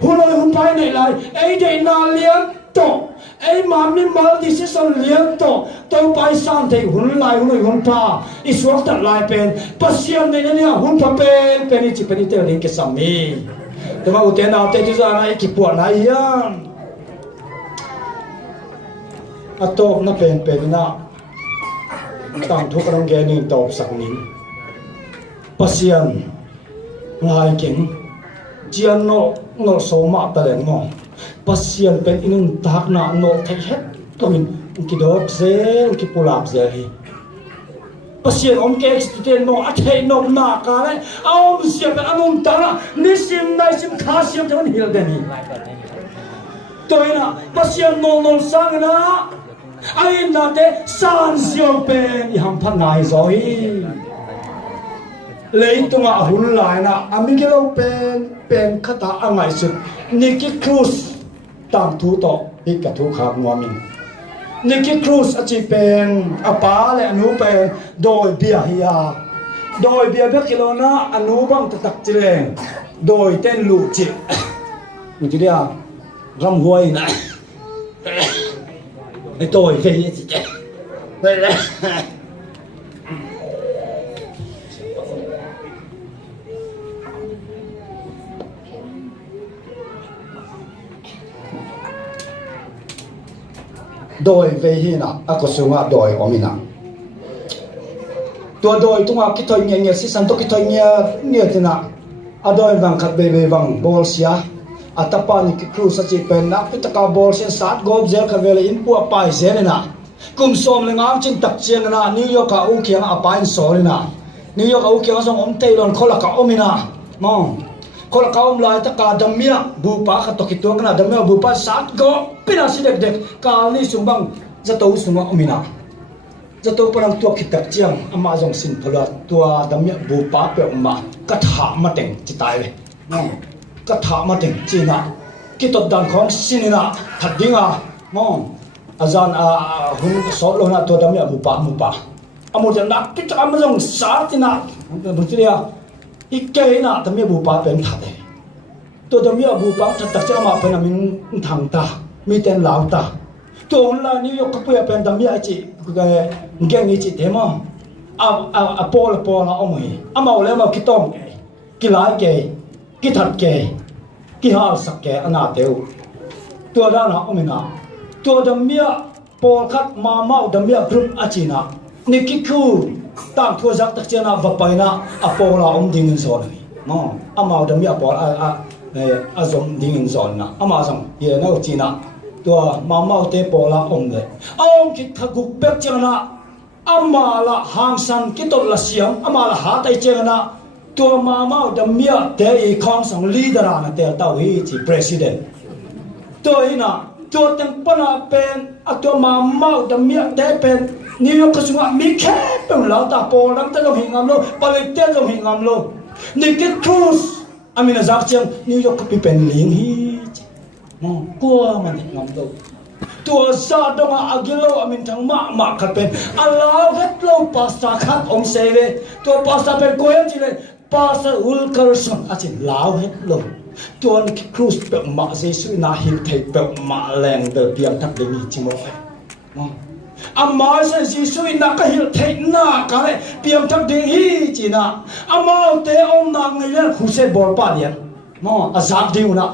hôn lôi hôn phải này lại ấy thì na liếng tổ ấy mà mình mở thì sẽ xong liếng tổ tôi phải sang thì hôn lại hôn lôi hôn pa ý suốt thật lại bên bác sĩ này này hôn pa bên chỉ bên tiêu đến cái sắm miแต่ว่าอุเทนเอาเตจุจานะอีกปวดไหนยังอัตโตนับเป็นนะต่างทุกข์รังเกนิงตอบสักนิงปัสยันลายเก่งเจียนโนโสมาตะเลงงปัสยันเป็นอินุนตักนะโนเทเฮ็ดก็มินกิดอกเซกิปุลาบเซฮีปัสยันอมเกสติเตนโนอัตเฮนอมนาคาเลยเอาอมเสียเป็นอนุนตานะนิสิมนายสิมขาเสียเป็นฮิลเดนีตัวนี้นะปัสยันโนสังนะไอ้นาเตสานเสียวเป็นยังพันนายซอยเลยตัวมาหุ่นลายนะอามิเกลเป็นคาถาอันใหม่สุดนิกิครูสตามทูโตอีกกับทูขามัวมินนิกิครูสอาจจะเป็นอาปาและอนุเป็นโดยเบียฮิยาโดยเบียเบกิโลนะอนุบังตักจิเลงโดยเต้นลูจิมันจะเรียกรำหวยนะไอ้โดยเฟียจิเจได้แล้วโดยเวหินะอากสุงะโดยอมินะตัวโดยตัวคิดถอยเงี้ยสิสันตุคิดถอยเงี้ยที่นะอโดยบังคับเบบังบอลเสียอัตปานิครูสัจเป็นนักพิตกาบอลเสียสัตกอบเจลคาเวลอินปัวไปเสียนะกุมสมเลงามจินตักเชียงนะนิวยอร์กอุเคียงอปายสอนนะนิวยอร์กอุเคียงส่งอมเตยลอนคนละกะอมินะมองคนละกะอมลายตะกาดมียบุปผาขัดตกิตัวกันนะดมียบุปผาสัตก็เป็นอาชีพเด็กๆกาลีสุบังจะโตสุงอมินะจะโตปนังตัวคิดตักเชียงอามาจงสินพลตัวดมียบุปผาเปอมากระถามาเต็งจิตายเลยมองกระถามาเต็งจีน่ะกิตดันของสินนะถัดดิ้งอ่ะมองอาจารย์หุ่นสอนลงนะตัวดำเนี่ยบุปผาอามุจันนักกิจกรรมมันต้องสาธินะบุตรีอ่ะอีกแก่นะดำเนี่ยบุปผาเป็นถัดเลยตัวดำเนี่ยบุปผาถัดตักเจ้ามาเป็นมินทางตามีแต่เหลาตาตัวนั้นละนิวยอร์กปุยเป็นดำเนี่ยจีแกงจีเทมอ่ะปอลเอาไหมอ่ะมาเลยมาคิดต้องกิลายแกกิถัดแกกิหาสักแกอนาเตวตัวด้านนะอมินะตัวดำเมียปอลคัดมาเมาดำเมียกรุ๊ปอาจีนะนี่คิดคือต่างทัวจักตักเจนะวับไปนะอปอลอมดิ้งสอนเลยน้องอามาดำเมียปอลอาสมดิ้งสอนนะอามาสังเยนะจีนะตัวมาเมาเตปอลอมเลยอมคิดขกุกเบ็กเจนะอามาละหางสันคิดตบละเสียงอามาละหาไตเจนะตัวมาเมาดำเมียเตอีคองสังลีดารานะเตต้าวิจิประธานตัวนี้นะตัวเต็มปนาเป็นตัวมาเมาดำเมียเตเป็นนิวยอร์กสุงะมีแค่เป็นเหล่าตาโปลังเตลงหิงามโลปาเลเตลงหิงามโลนิกิครูสอามินาจักเชียงนิวยอร์กเป็นลิงฮีมองกลัวมันหิงามโลตัวซาดงอากิโลอามินทั้งมาขัดเป็นอัลลอฮ์เฮ็ดโลภาษาขัดองเซเวตัวภาษาเป็นโกยจิเลภาษาอุลคาร์สันอาจจะลาวเฮ็ดโลตัวนี้ครูสเป็นมาเจสุนาฮิลเทเป็นมาแรงเดือดเบียงทับเดนีจิโมเออามาเจสุนาก็ฮิลเทน่ากันเลยเบียงทับเดนีจีน่าอามาเตอมนางเงี้ยครูเซบอลปาเดียนมออาซาดิวนะ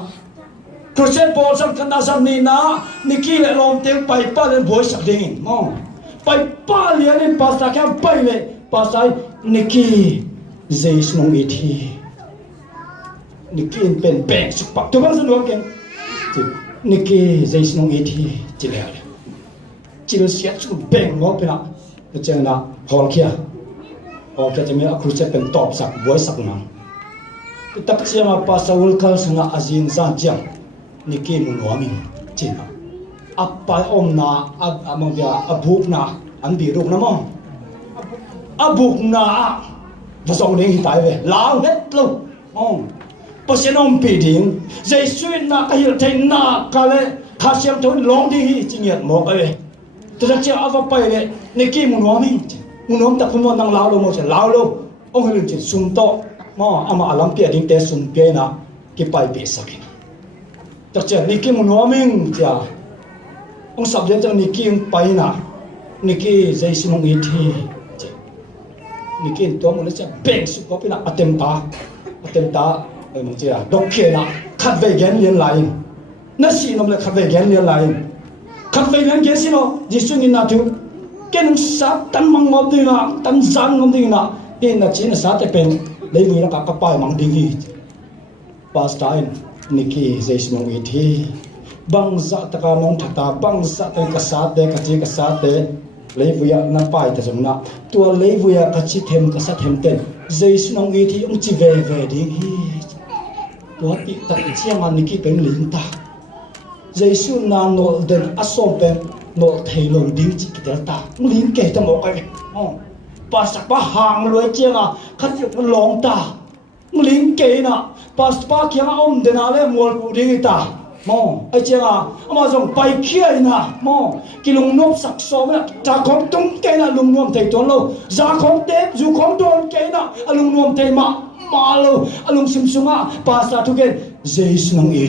ครูเซบอลสังกันอาซานีนะนิกิเลลอมเตไปป้าเลียนบอยสักดิ่งมอไปป้าเลียนภาษาแค่ไปเลยภาษานิกิเจสนงอีทีนิกินเป็นแปลงสุขภาพตัวบางส่วนว่าเก่งนิกิเจสนงอีทีจีเดียว chil sia chu beng ngo pina chang na hol kia chami akru che pen top sak boy sak na tak chiama pa saul kal sanga azin san chiang niki mu nomi china appa om na among dia abuk na an bi ruk na mo abuk na vasong ning tai ve lao het lo pasien om pi ding jai suin na ka hil thein na ka le kha siam thon long di hi chingiat mo ka ve to da chia ava pai le niki mu nomi mu nom tak mo nang lao lo mo che lao lo ong hilin chin sum to mo ama alam pia ding te sum pe na ki pai be sakin tak chia niki mu noming chia ông sắp đến cho niki ông bay na niki dây xin ông ít thì niki tôi muốn nói bèn sự có cái là atem ta ở một chỗ đọc kia là khát về gen liên lại nó xin ông là khát về gen liên lại khát về gen kia xin ông Giêsu nhìn nào chú cái nó sát tan mang ngọc đi na tan giang ngọc đi na cái nó chỉ là sát cái bèn lấy người nó cả bài mang đi gì pastain niki dây xin ông ít thì bang za taka mong thata bang za te ka sa te ka chi ka sa te leivuya na pai ta jomna tua leivuya ka chi them ka sa them ten jesu nong gi thi ong chi ve ding hi tua pi ta chiang an niki pen ling ta jesu na no den asom pen no thei long ding chi ki ta ling ke ta mo ka pa sa pa hang loi chiang a khat long ta ling ke na pas pa kyang om den ale mol pu ding ta mo ai chia ama jong pai kia na mo kilung nop sak so na ta khom tung ke na lung nom thei ton lo za khom te zu khom don ke na alung nom thei ma lo alung sim sunga pa sa thu gen jesu nong e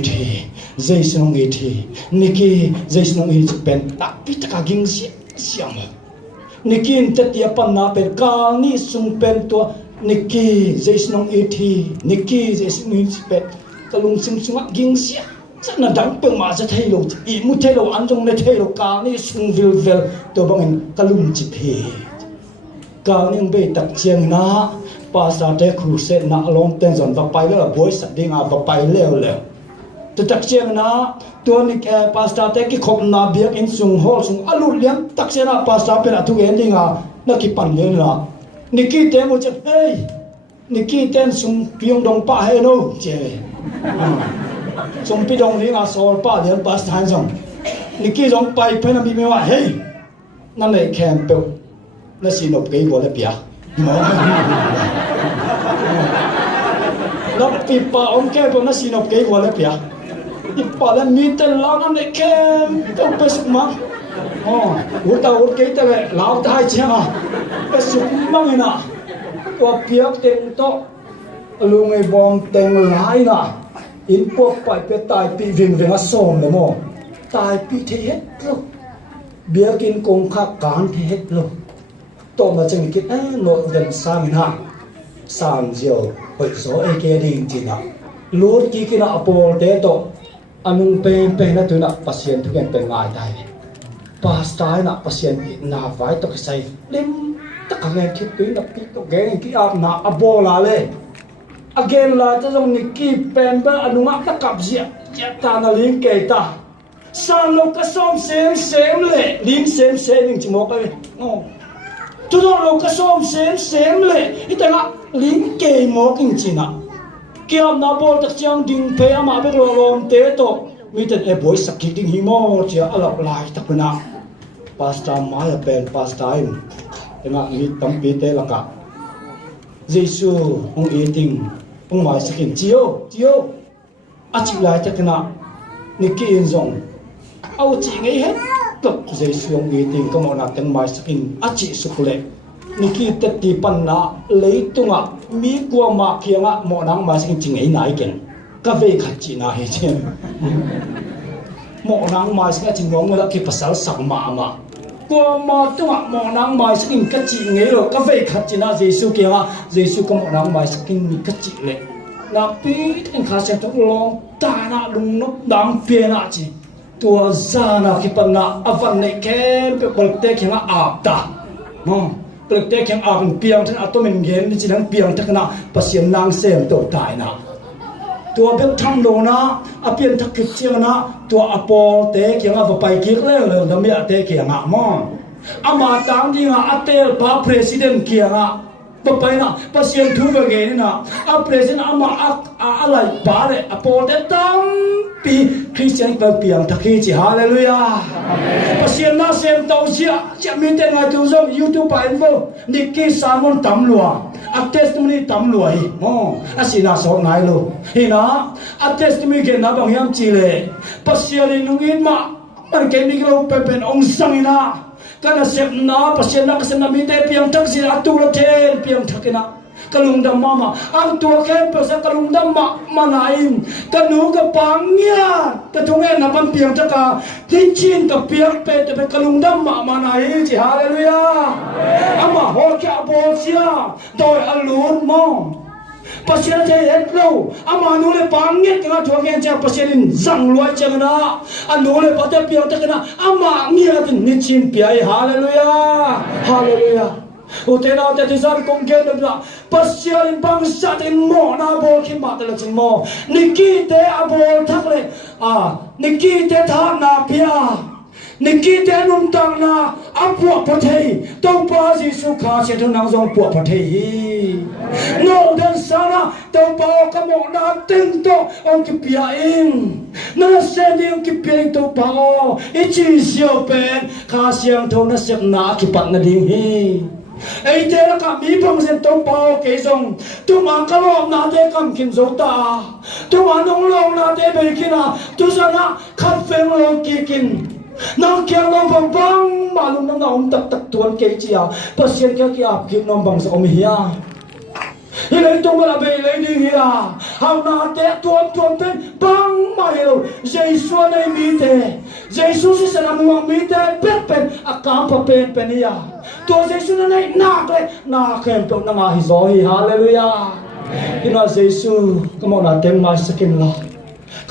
the niki jesu nong e pen ta pi ta ka ging siam niki te tia pan na pen ka ni sung pen to niki jesu nong e the niki jesu nong e pen kalung sim sunga ging siam chắc là đắng bưng mà sẽ thay lục ý muốn thay lục ăn trong này thay lục cá này sung vil tôi bằng hình cá lum chip he cá này bị đặc chiang na pasta te cruise na long ten zon và pai là boy sat ding à và pai leo tôi đặc chiang na tôi này pasta te cái khop na biak in sung hol sung alu liam đặc chiang na pasta pe là thu ending à na ki pan liang na niki te mo che hey niki ten sung piong dong pa he no che trong pi dong ni nga sol pa lian pas tan song niki jong pai pe na mi me wa hey nan le kem pe na si nop ke bo le pia nop pi pa om ke pe na si nop ke bo le pia i pa le mi te la nan le kem pe suk ma u ta u ke te le lao tai cha pe suk ma mi na wa piak teng to lu ngai bom teng lai na in pop pai pe tai pi ving a som le mo tai pi the het lo bia kin kong kha kan the het lo to ma chang ki no den sam ha sam jio hoi so e ke ding chi na lut ki kina apol te to anung pe na tu na pasien tu ken pe ngai dai pas tai na pasien na vai to ka sai lim ta ka ngai ki tu na pi to ge ki ap na abola le again la ta jong niki pen ba anunga ta kap zia ta na ling ke ta sa lo ka som sem le ling sem ning chi mo ka tu do lo ka som sem le itanga ling ke mo king chi na kiam na bol tak chang ding pe ama be rom te to mi ten e boy sakik ding hi mo chia alak lai tak na pasta mai pen pasta im nga mi tam pi te la ka jesu ong eating ông mai sakin chiếu a chịu lại chắc na niki in zong au chi ngay hết tập dây xuống nghĩ tình có một nát tiếng mai sakin a chi suk le niki tết ti pan na lấy tung à mi qua mà kia ngã một nắng mai sakin ching ấy nãy kiện cà phê khát chi na hết chứ một nắng mai sakin ching ngóng là khi pasal sắc mà qua mà tung à một nắng mai sakin cắt chi ngay rồi cà phê khát chi na Giêsu kia ngã Giêsu có một nắng mai sakin mi cắt chi le na pi anh khá xem trong long ta na lung nốc đam phe na chi tua ra na khi pan na avan này kem pe bal te khen ap ta no bal te khen ap piang than atomin gen ni chin piang thak na pasien nang sem to tai na tua bek thang do na apian thak kip chiang na tua apol te kianga va pai kik le le da mi ate kianga mo ama tang di nga atel ba president kianga ba pai na pasien thu ba ge ni na a president ama a lai ba le apol te tam pi Christian ba piang thaki chi hallelujah pasien na sem tau sia mi te nga tu zo YouTube pa info Nikki Salmon tam lua a testimony tam lua hi mo asina so ngai lo hina a testimony ke na bang yam chi le pasien nungin ma man ke mi gro pe pen ong sangina kana sep na pasien na kasem na mi te piang thak si atu lo ten piang thakina kalungdam mama ang tua ke pesa kalungdam manain kanu ka pangya katunge na pampiang taka tinchin ka piak pe te kalungdam manai ji hallelujah ama ho kya bolsia doi alun mo pasien je etlo ama nu le pangye ka thua ke cha pasien zang loi changna anu le pate piang taka ama ngia tin nichin piai hallelujah hallelujah utena te tizan kongken na pasien bangsa tin mo na bol ki ma tala chin mo Nikki te abol thakle Nikki te tha na pia Nikki te num tang na apu pathei to pa Jesu kha che thong nang jong pu pathei no den sana to pa ka mo na ting to on ki pia in na se ding ki pia to pa o I chi sio pen kha siang thong na sep na ki pat na ding hi ai te la ka mi pang sen to pa ke song tu ma ka lo na te kam kin zo ta tu ma nong lo na te be kina tu sa na khat feng lo ki kin nang kyang nom bang bang malum nang om tak tak tuan ke chia pasien kya ki ap ki nom bang sa om hiya hilai tu mala be le ding hiya hau na te tuan pen bang mai lo Jesu nei mi te Jesu si sa namang mi te pen akam pa pen hiya to Jesu nei na kem to na ma hi zo hi hallelujah ina Jesu kamo na tem mai sakin la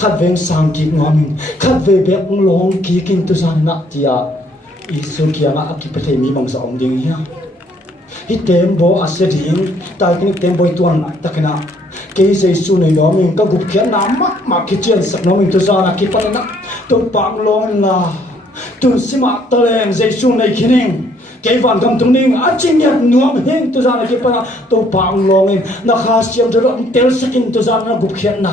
khat veng sang ki ngamin khat ve be ong long ki kin tu san na tia Isu kia nga aki patay mi mang sa om ding hiya hi tembo ase ding tai kin tembo ituan takina ke Jesu nei no min ka gup khian na ma ki chen sak no min tu sa na ki panana tu pang long la tu sima taleng Jesu nei khining cái vạn cầm tung ninh á chinh nhật nuông hình tu ra là cái pa tu pang long in na khá xiêm tu rộng tel sakin tu ra na gục khian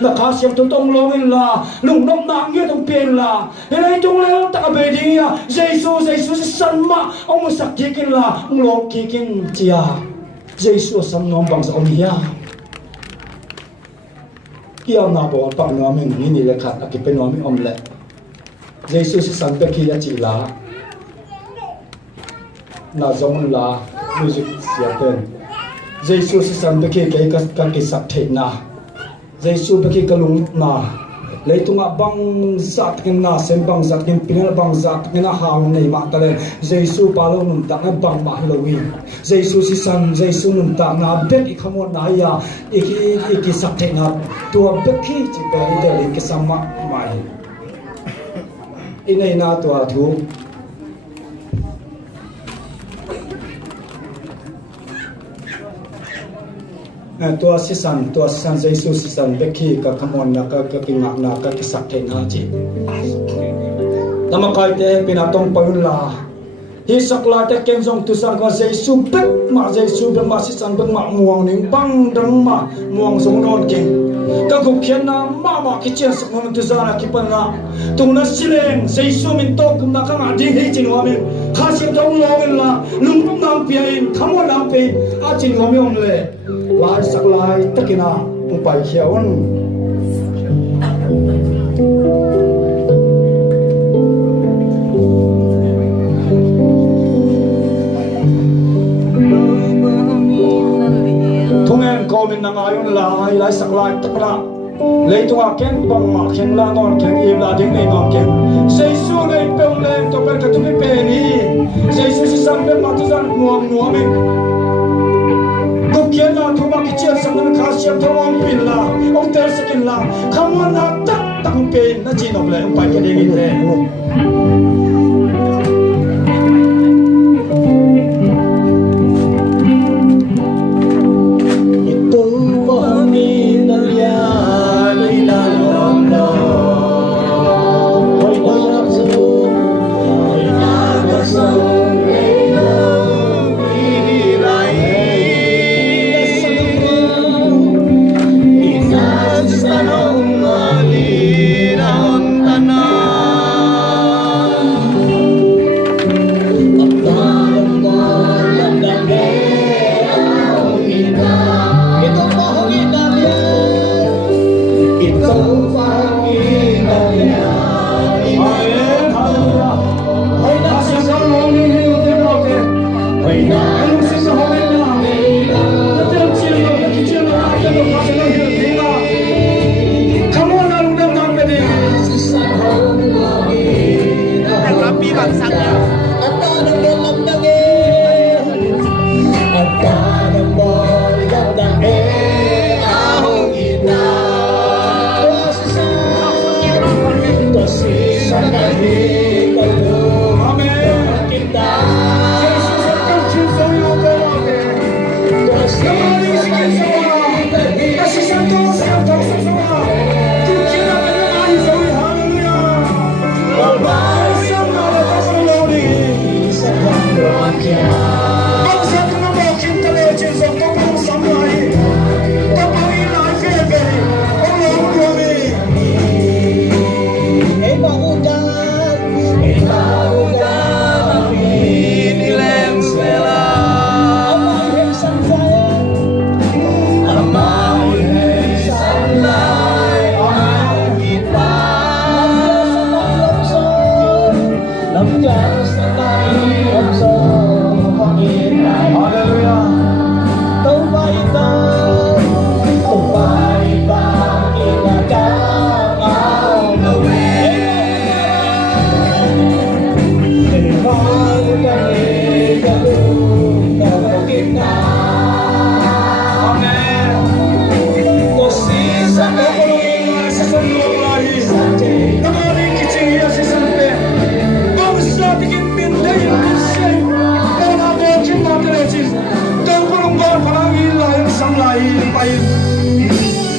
na khá xiêm tu tông long in là lùng nông nang nghe tông pen là thế này tung lên ta bề đi à Giêsu sân mà ông sắc kikin là ông long kikin chia Giêsu sân nom bằng ông hiya kia na bo pang nom mình ni le khat cái pen nom ông le Giêsu sân pe kia chỉ là na zong la music siaten Jesu si san be ke ka sak the na Jesu be ke kalung na leitunga bang zat ken na sem bang zat ken pinal bang zat ken na haung nei ma tale Jesu palo num tak na bang ma lowi Jesu si san Jesu num tak na bet I khamot na ya iki sak the na tua be ki chi pe ide ke sama mai inai na tua thu tua sisan Jesu sisan beki ka kamon na ka kingak na ka sakte na ji tamakai te pinatong paun la hi sakla te kem jong tu san ko Jesu bek ma Jesu be ma sisan bek ma muang ning bang dang ma muang song non king ka gup khian na ma ki chen sak mon tu zana ki pan na tung na sileng Jesu min to kum na ka nga ding hi chin wa min kha sim dong long la lung nam pi in khamon nam pe a chin wa mi om le lai sak lai takina upai khiaon thungen komin na ngayon lai sak lai takna leitunga ken bang ma ken la non ken im la ding nei non ken Jesu nei peng len to per ka tu pe ni Jesu si sang pe ma tu san nuam min kia na thu ma ki chen sam na kha siam tho om pin la ông tel sakin la khamon na tak tak pe na chi nom le pai ke ding le itu wa min ya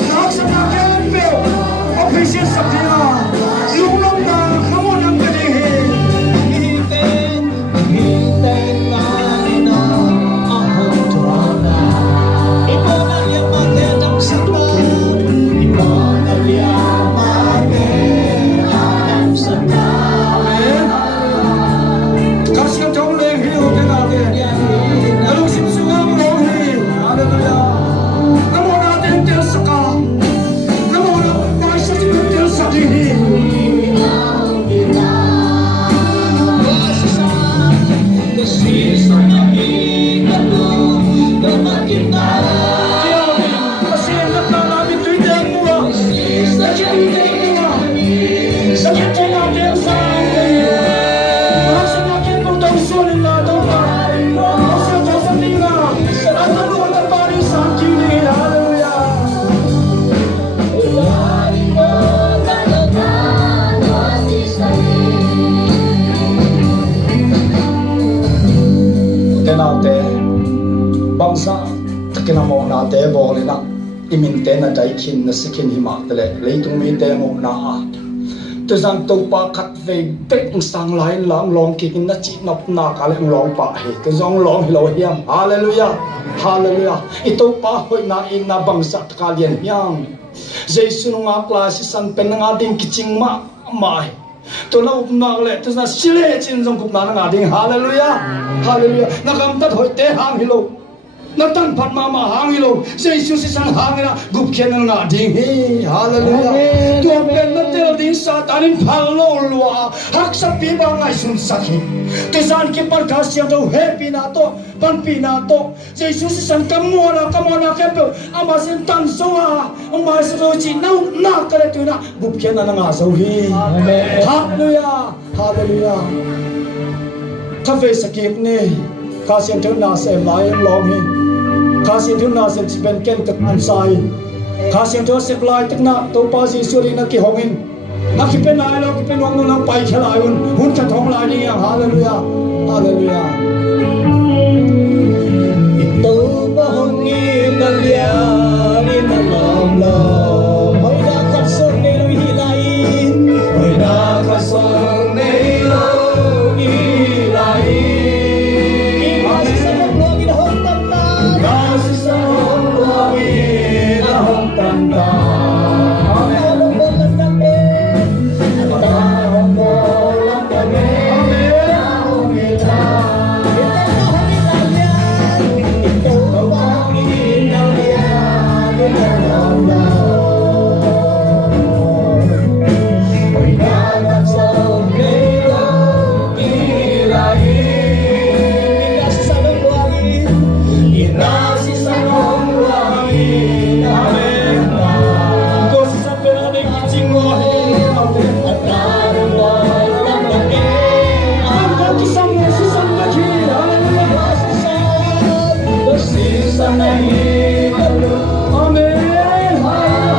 Nak semakin bel, official sabdina, lulong na kamu nang kadihi. Bangsa takina mo na te bole na iminte na daikin na sikin hima tele leitung mi te mo na to sang to pa khat ve pek sang lai lang long kikin na chi nop na ka le long pa he to zong long hilo hiam hallelujah hallelujah ito pa hoi na in na bangsa ka lian hiam jesu nga klase san pen nga ding kiching ma mai to na upna le to na sile chin jong kup na nga ding hallelujah hallelujah na kam tat hoi te hang hilo Natan pat mama hangilo, Jesus is ang hangina, gupken nga ding he, hallelujah. Tu pen na tel ding satanin palo lua, hak sa piba ngay sunsaki. Tisan ki parkasya to happy na to, panpi na to. Jesus is ang kamona kepo, amasin tansoa, amasin rochi na karetu na, gupken na nga so he. Hallelujah, hallelujah. Kafe sakit ni, kasya to na sa layang long he. Kasih tu na sen sipen ken tek ansai, kasih tu seklai tek na to pasi suri na ki hongin, aki pen na ilo ki pen wang nang pai khalayun, hun ka thong lai ni yang hallelujah, hallelujah. Itu bahongi nalia ni malom lo, hoi na kasong ni lo hilain, hoi na kasong ni lo hilain. Amen.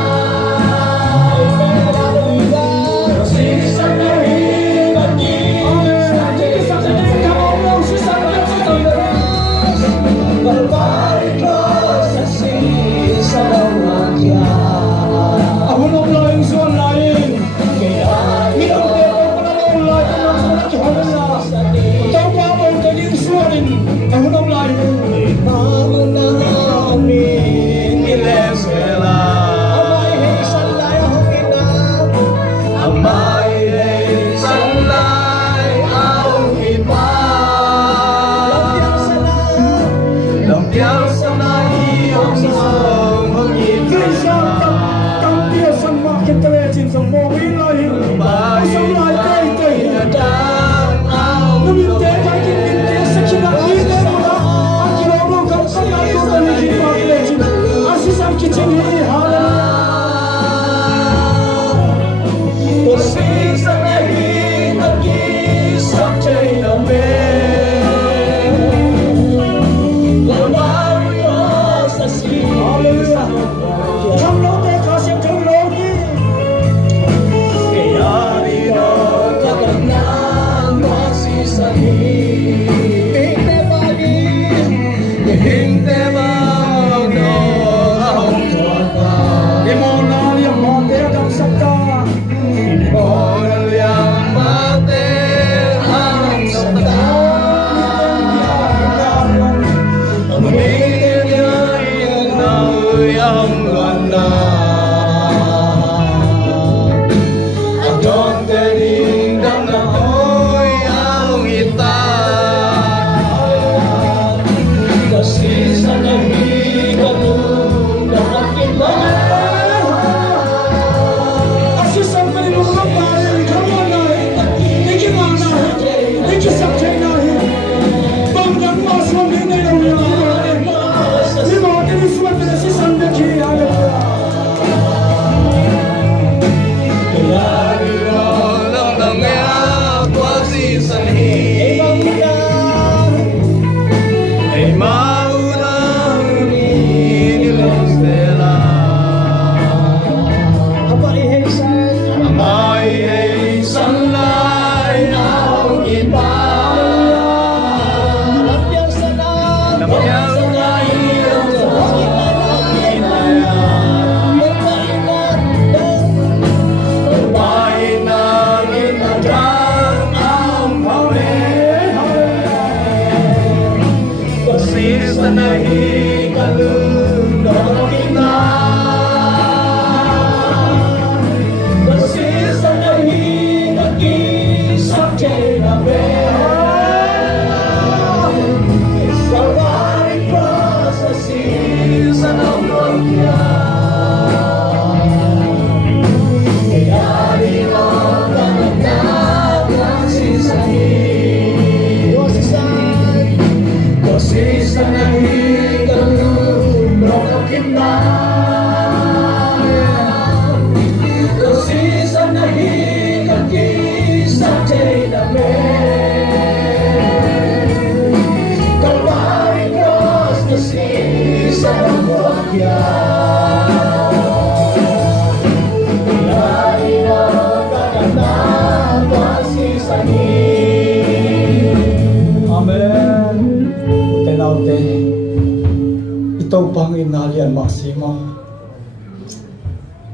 Ito pangin nalian maksima.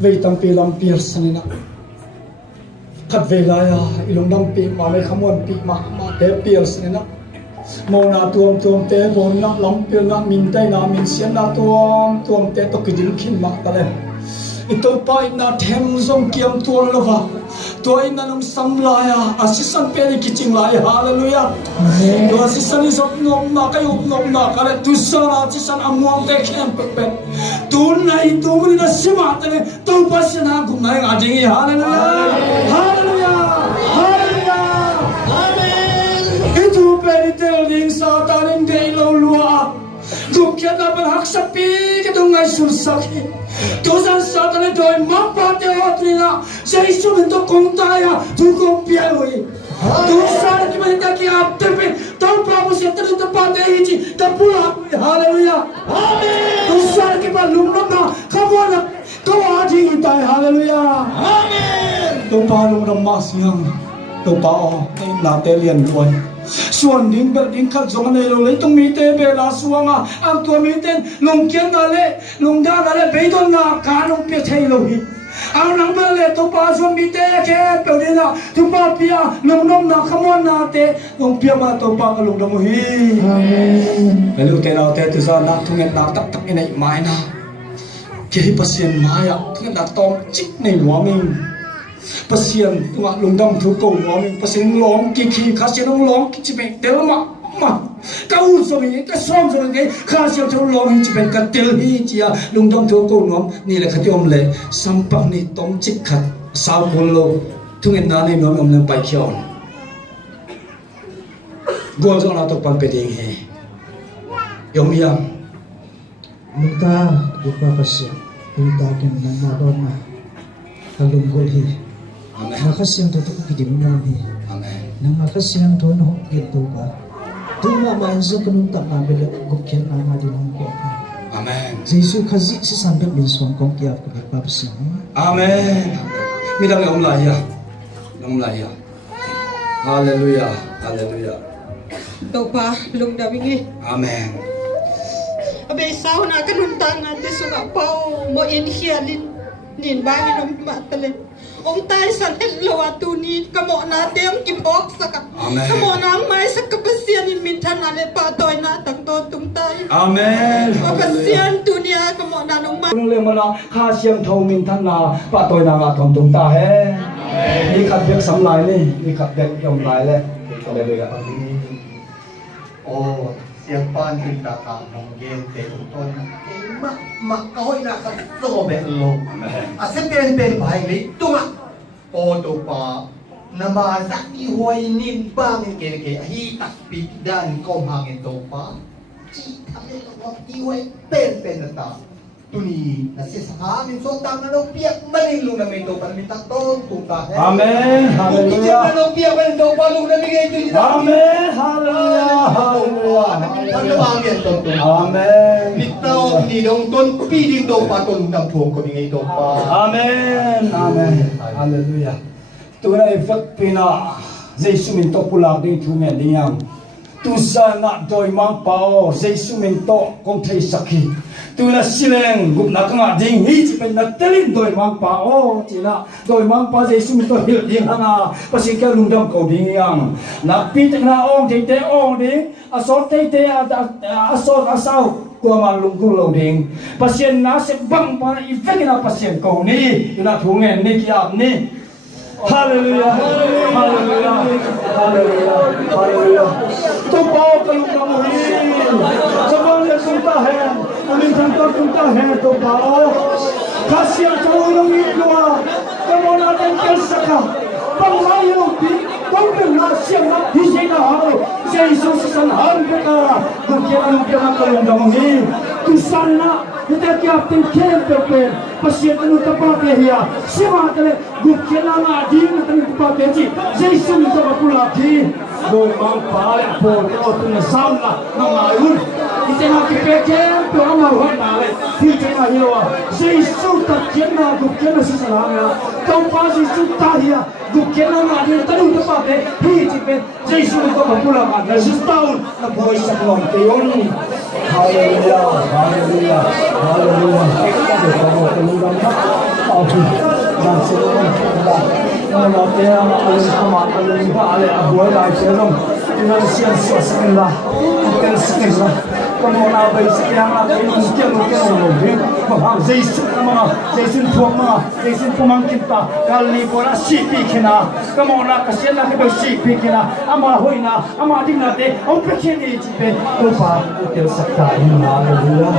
Vei tampi lampir sanina. Kat velaya ilong dampi mame kamuan pi ma te pir sanina. Mo na tuam te mo na lampir na mintai na min sian na tuam te to kidin kin ma tale. Ito pa ina them zong kiam tuan lova. To ina nang samlaya asisan peri kiching laya. Hallelujah. To asisan isop nom na kayo nom na kale tusana asisan amuang te kiam pepet. Tunai tu muni na sima tale to pasina gumai ngajingi. Hallelujah. Hallelujah. Hallelujah. Amen. Itu peri teling satanin de lo lua. Dukia na berhak sapi kedungai sursaki. Tuhan satane doi mapate otrina seisu bentuk kontaya tuko piawi. Tuhan kita hendak kiaptepe tau prabu seteri tempat eji tapula. Haleluya. Amin. Tuhan kita lumna kamu anak kau aji kita. Haleluya. Amin. Tuhan lumna masyang Tuhan natelian tuan. Suan ding ber ding kat zongan elo le tung mite be la suanga ang tua miten long kian na le long da na le beidon na kanong pe thei lo hi ang nang ber le to pa suan mite ke pe de na tu pa pia long nom na khamon na te long pia ma to pa long da mo hi amen lu te na te tu sa na thunget na tak tak inai mai na ke hi pasien maya thunget na tom chik nei wa ming pasien tunga lungdam thu ko ngom pasien long ki khasian long ki chibe telma ma kau so mi ka som so nge khasian thu long chi ben ka tel hi chia lungdam thu ko ngom ni le khatiom le sampak ni tom chik khat sao pon lo thungen na ni nom nom pai khion gol zo na to pan pe ding he yom yam muta dupa pasien muta ken na don na kalung gol hi makasiyang totoo kidim mo ni. Amen. Nang makasiyang to no gito ba. Tuma maenso kanung tak ngambil gukyan ama di nang ko. Amen. Jesu kazi si sampai binsong kong kia ko papasang. Amen. Midang laya. Long laya. Hallelujah. Hallelujah. Topa lung dabingi. Amen. Abe sao na kanuntang natin sunga pao mo inhialin nin bangin ang matalen. Om tayo sa lawa tuni kamo na dem kibok saka. Kamo na may sa kapasian in mintan ale patoy na tangto tung tayo. Amen. Kapasian dunia kamo na nung Nung le mana kha siam thau min than na pa toy na nga thom tung ta he. Ni khat bek sam lai ni khat bek yom lai le. Hallelujah. Oh, siang pan kita tak mungkin teruton. Mak kau nak so bello. Asal pen baik ni tu mak. Oh tu pa. Nama sakti huai ni bang ke hi tak pi dan kau hangin tu pa. Ci tapi waktu huai pen tak. Tuni nasi sahamin so tang na piak maning lu na mito para minta tong tuta. Amen. Hallelujah. Lu piak maning do pa lu na bigay tu. Amen. Hallelujah. Hallelujah. Amen. Nitau ni dong ton pi ding do pa ton dam thuong ko bigay do pa. Amen. Amen. Hallelujah. Tu na ifat pina Jesus min to pulak ding thu men ding yang. Tu sa na doi mang pao Jesus min to kong thei sakhi. Tu na sileng gup na kanga ding hi chi pen na telin doi mang pao chi na doi mang pa Jesus min to hil ding hanga pasing ka lungdam ko ding yang. Na pi te na ong te ong ding asot te asot asau tua man lungkung lo ding pasien na se bang pa ifek na pasien ko ni na thungen ni ki ap ni. Hallelujah, hallelujah, hallelujah, hallelujah. तो पाओ कलम का मुहीन, जबान ले सुनता है, अमीन संतर सुनता है तो पाओ, खासियत तो उन्होंने किया, कमोना दिन कर सका, पंगाई लोगी, कौन ना सियाना हिजे ना हो, यीशु से संहार बेटा, दुनिया में कलम का मुहीन, तू साना kita kiap tin kem pe pasien anu tempat dia siapa kale gukena ngadi ngatan tempat dia ji Jesus ni tempat pula di doi mang pale por ko tu na sauna na mayun kita nak kepekem tu amal hoi na le ti tena hiwa Jesus ta kena gukena sisana kau pas Jesus ta dia gukena ngadi tanu tempat dia hi ji pe Jesus ni tempat pula ma Jesus tahu na boy sa kolom te yoni hallelujah hallelujah hallelujah kita berdoa kemudian aku dan semua kita menolaknya alun sama alun ale abuai lai selom dengan sian sekenlah akan sekenlah kamu nak beri sekian nak mungkin lebih faham Yesus nama Yesus Tuhan Yesus pemang kita kali pora sipi kena kamu nak kasihan nak beri sipi kena ama hoina ama dingna te om pekini jipe lupa util sakta ina haleluya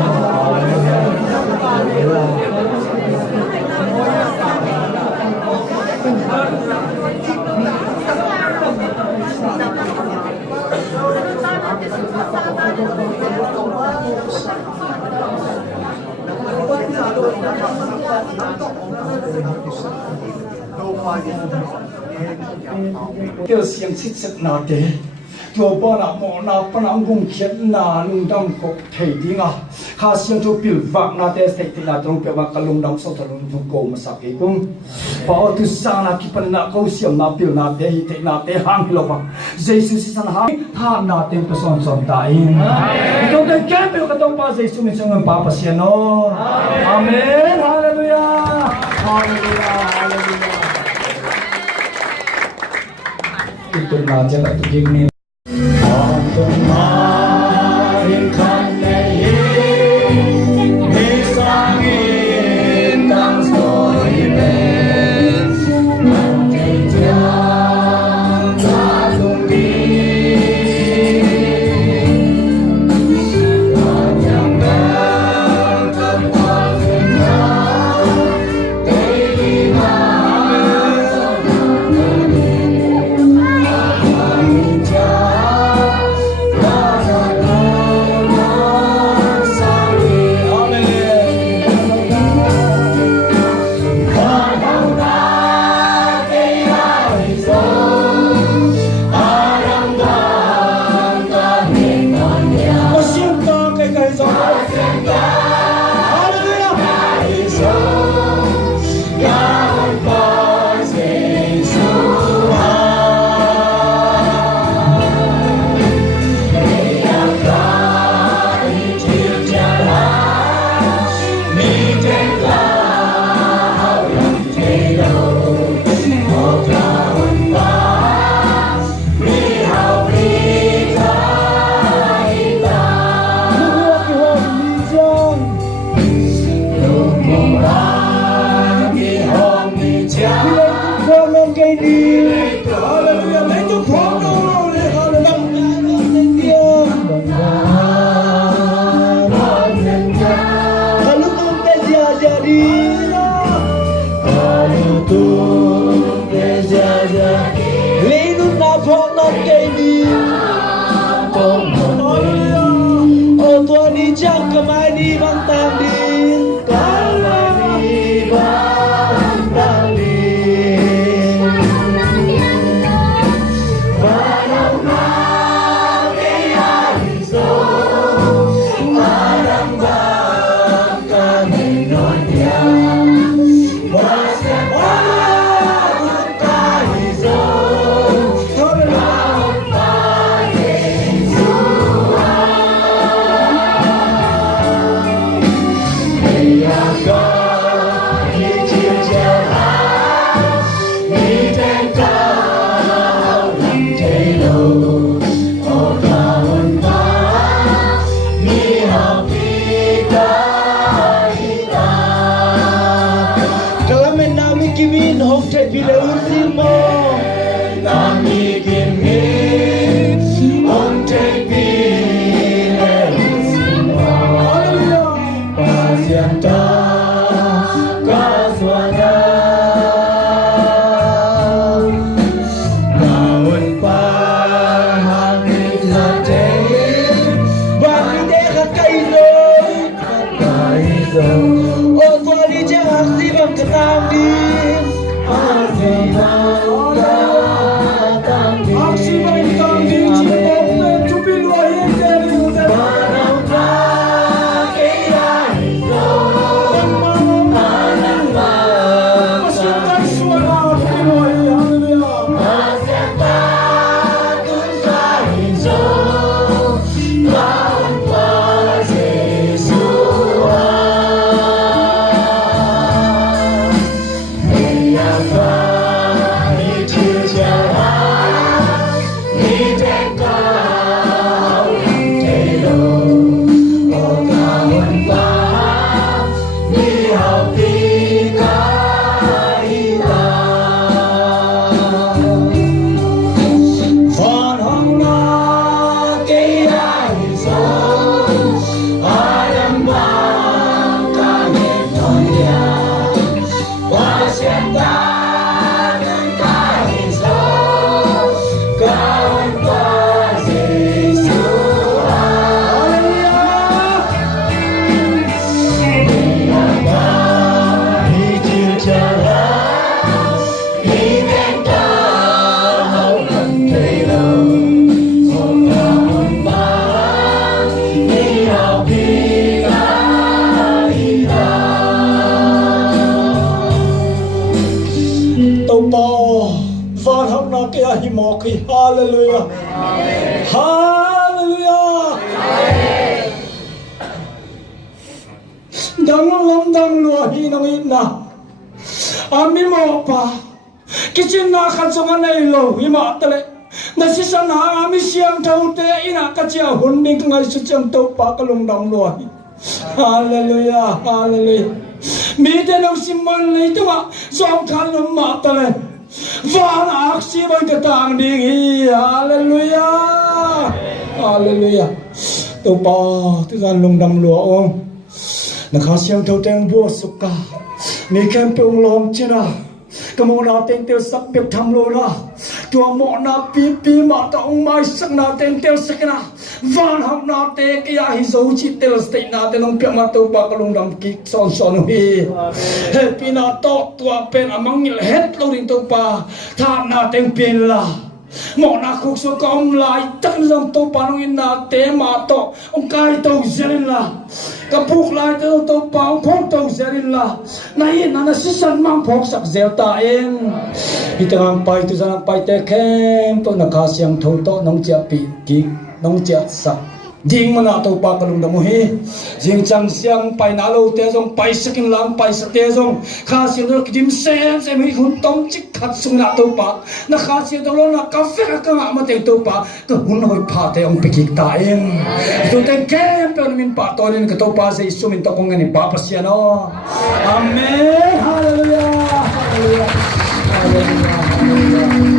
Kêu xiềng xích sực nào thế Chùa bó nạ mọ nạ bó nạ ngung khiết nạ nung đâm cổ thầy đi ngà Khá xiềng chùa biểu vạc nạ thế thầy nạ trong biểu vạc lung đâm sâu thật lung thùng cổ mà sạc ấy cũng Bảo tu sang nạ kì bần nạ câu xiềng nạ biểu nạ thế thầy nạ thế hang lộ vạc Jesus si san hang thà nạ thế bà son son ta in Ikaw kay kaya biểu ka tông ba Jesus mình sang ngân papa siya no Amen Hallelujah Hallelujah Hallelujah Itu naja tak tujing ni. Amen. ông chạy vì lỡ xin mong ta mi kiên nghị ông chạy vì lỡ xin mong ta diện ta ca suara naun pahami saja bagi dekat kaizo oh tua di jangan si bang ketang di Hallelujah. Hallelujah. Dang lua hi nang ina. Amin mo pa. Kitchen na katsongan na ilo hima tale. Nasisan na ami siyang taute ina katsia hunding ngai sucang tau pa kalong dang lua hi. Hallelujah. Hallelujah. Mi te nang simon le tuma song kalong ma tale. Van aksi bang tetang ding hallelujah hallelujah tu pa tu gian lung dam lua ong nakasiang thâu teng bua suka mi kem peung lom china kamo na teng tel sak bek tham lo la tua mo na pi ma ta ong mai sak na teng tel sakna van hak na te kia hi zo chi tel state na te nong pe ma tu pa kalung dam ki son hi happy na to tua pen amang ngil het lo ring tu pa tha na teng pin la mo na khuk so kom lai tak long to pa nong in na te ma to ong kai to zelin la ka phuk lai to pa ong phok to zelin la na yin na si san mang phok sak zel ta en itang pai tu sang pai te kem to na ka siang tho to nong chia pi ki nong chia sak ding mana to pa kalung da mo hi jing chang siang pai na lo te jong pai sakin lang pai sa te jong kha siang do dim sem hi hun tom chik khat sung na to pa na kha siang do lo na ka fe ka ma te to pa ka hun hoi pha te ong pikik ta en to te kem pe min pa to nin ka to pa se isu min to kong ni pa pa sia no amen hallelujah hallelujah hallelujah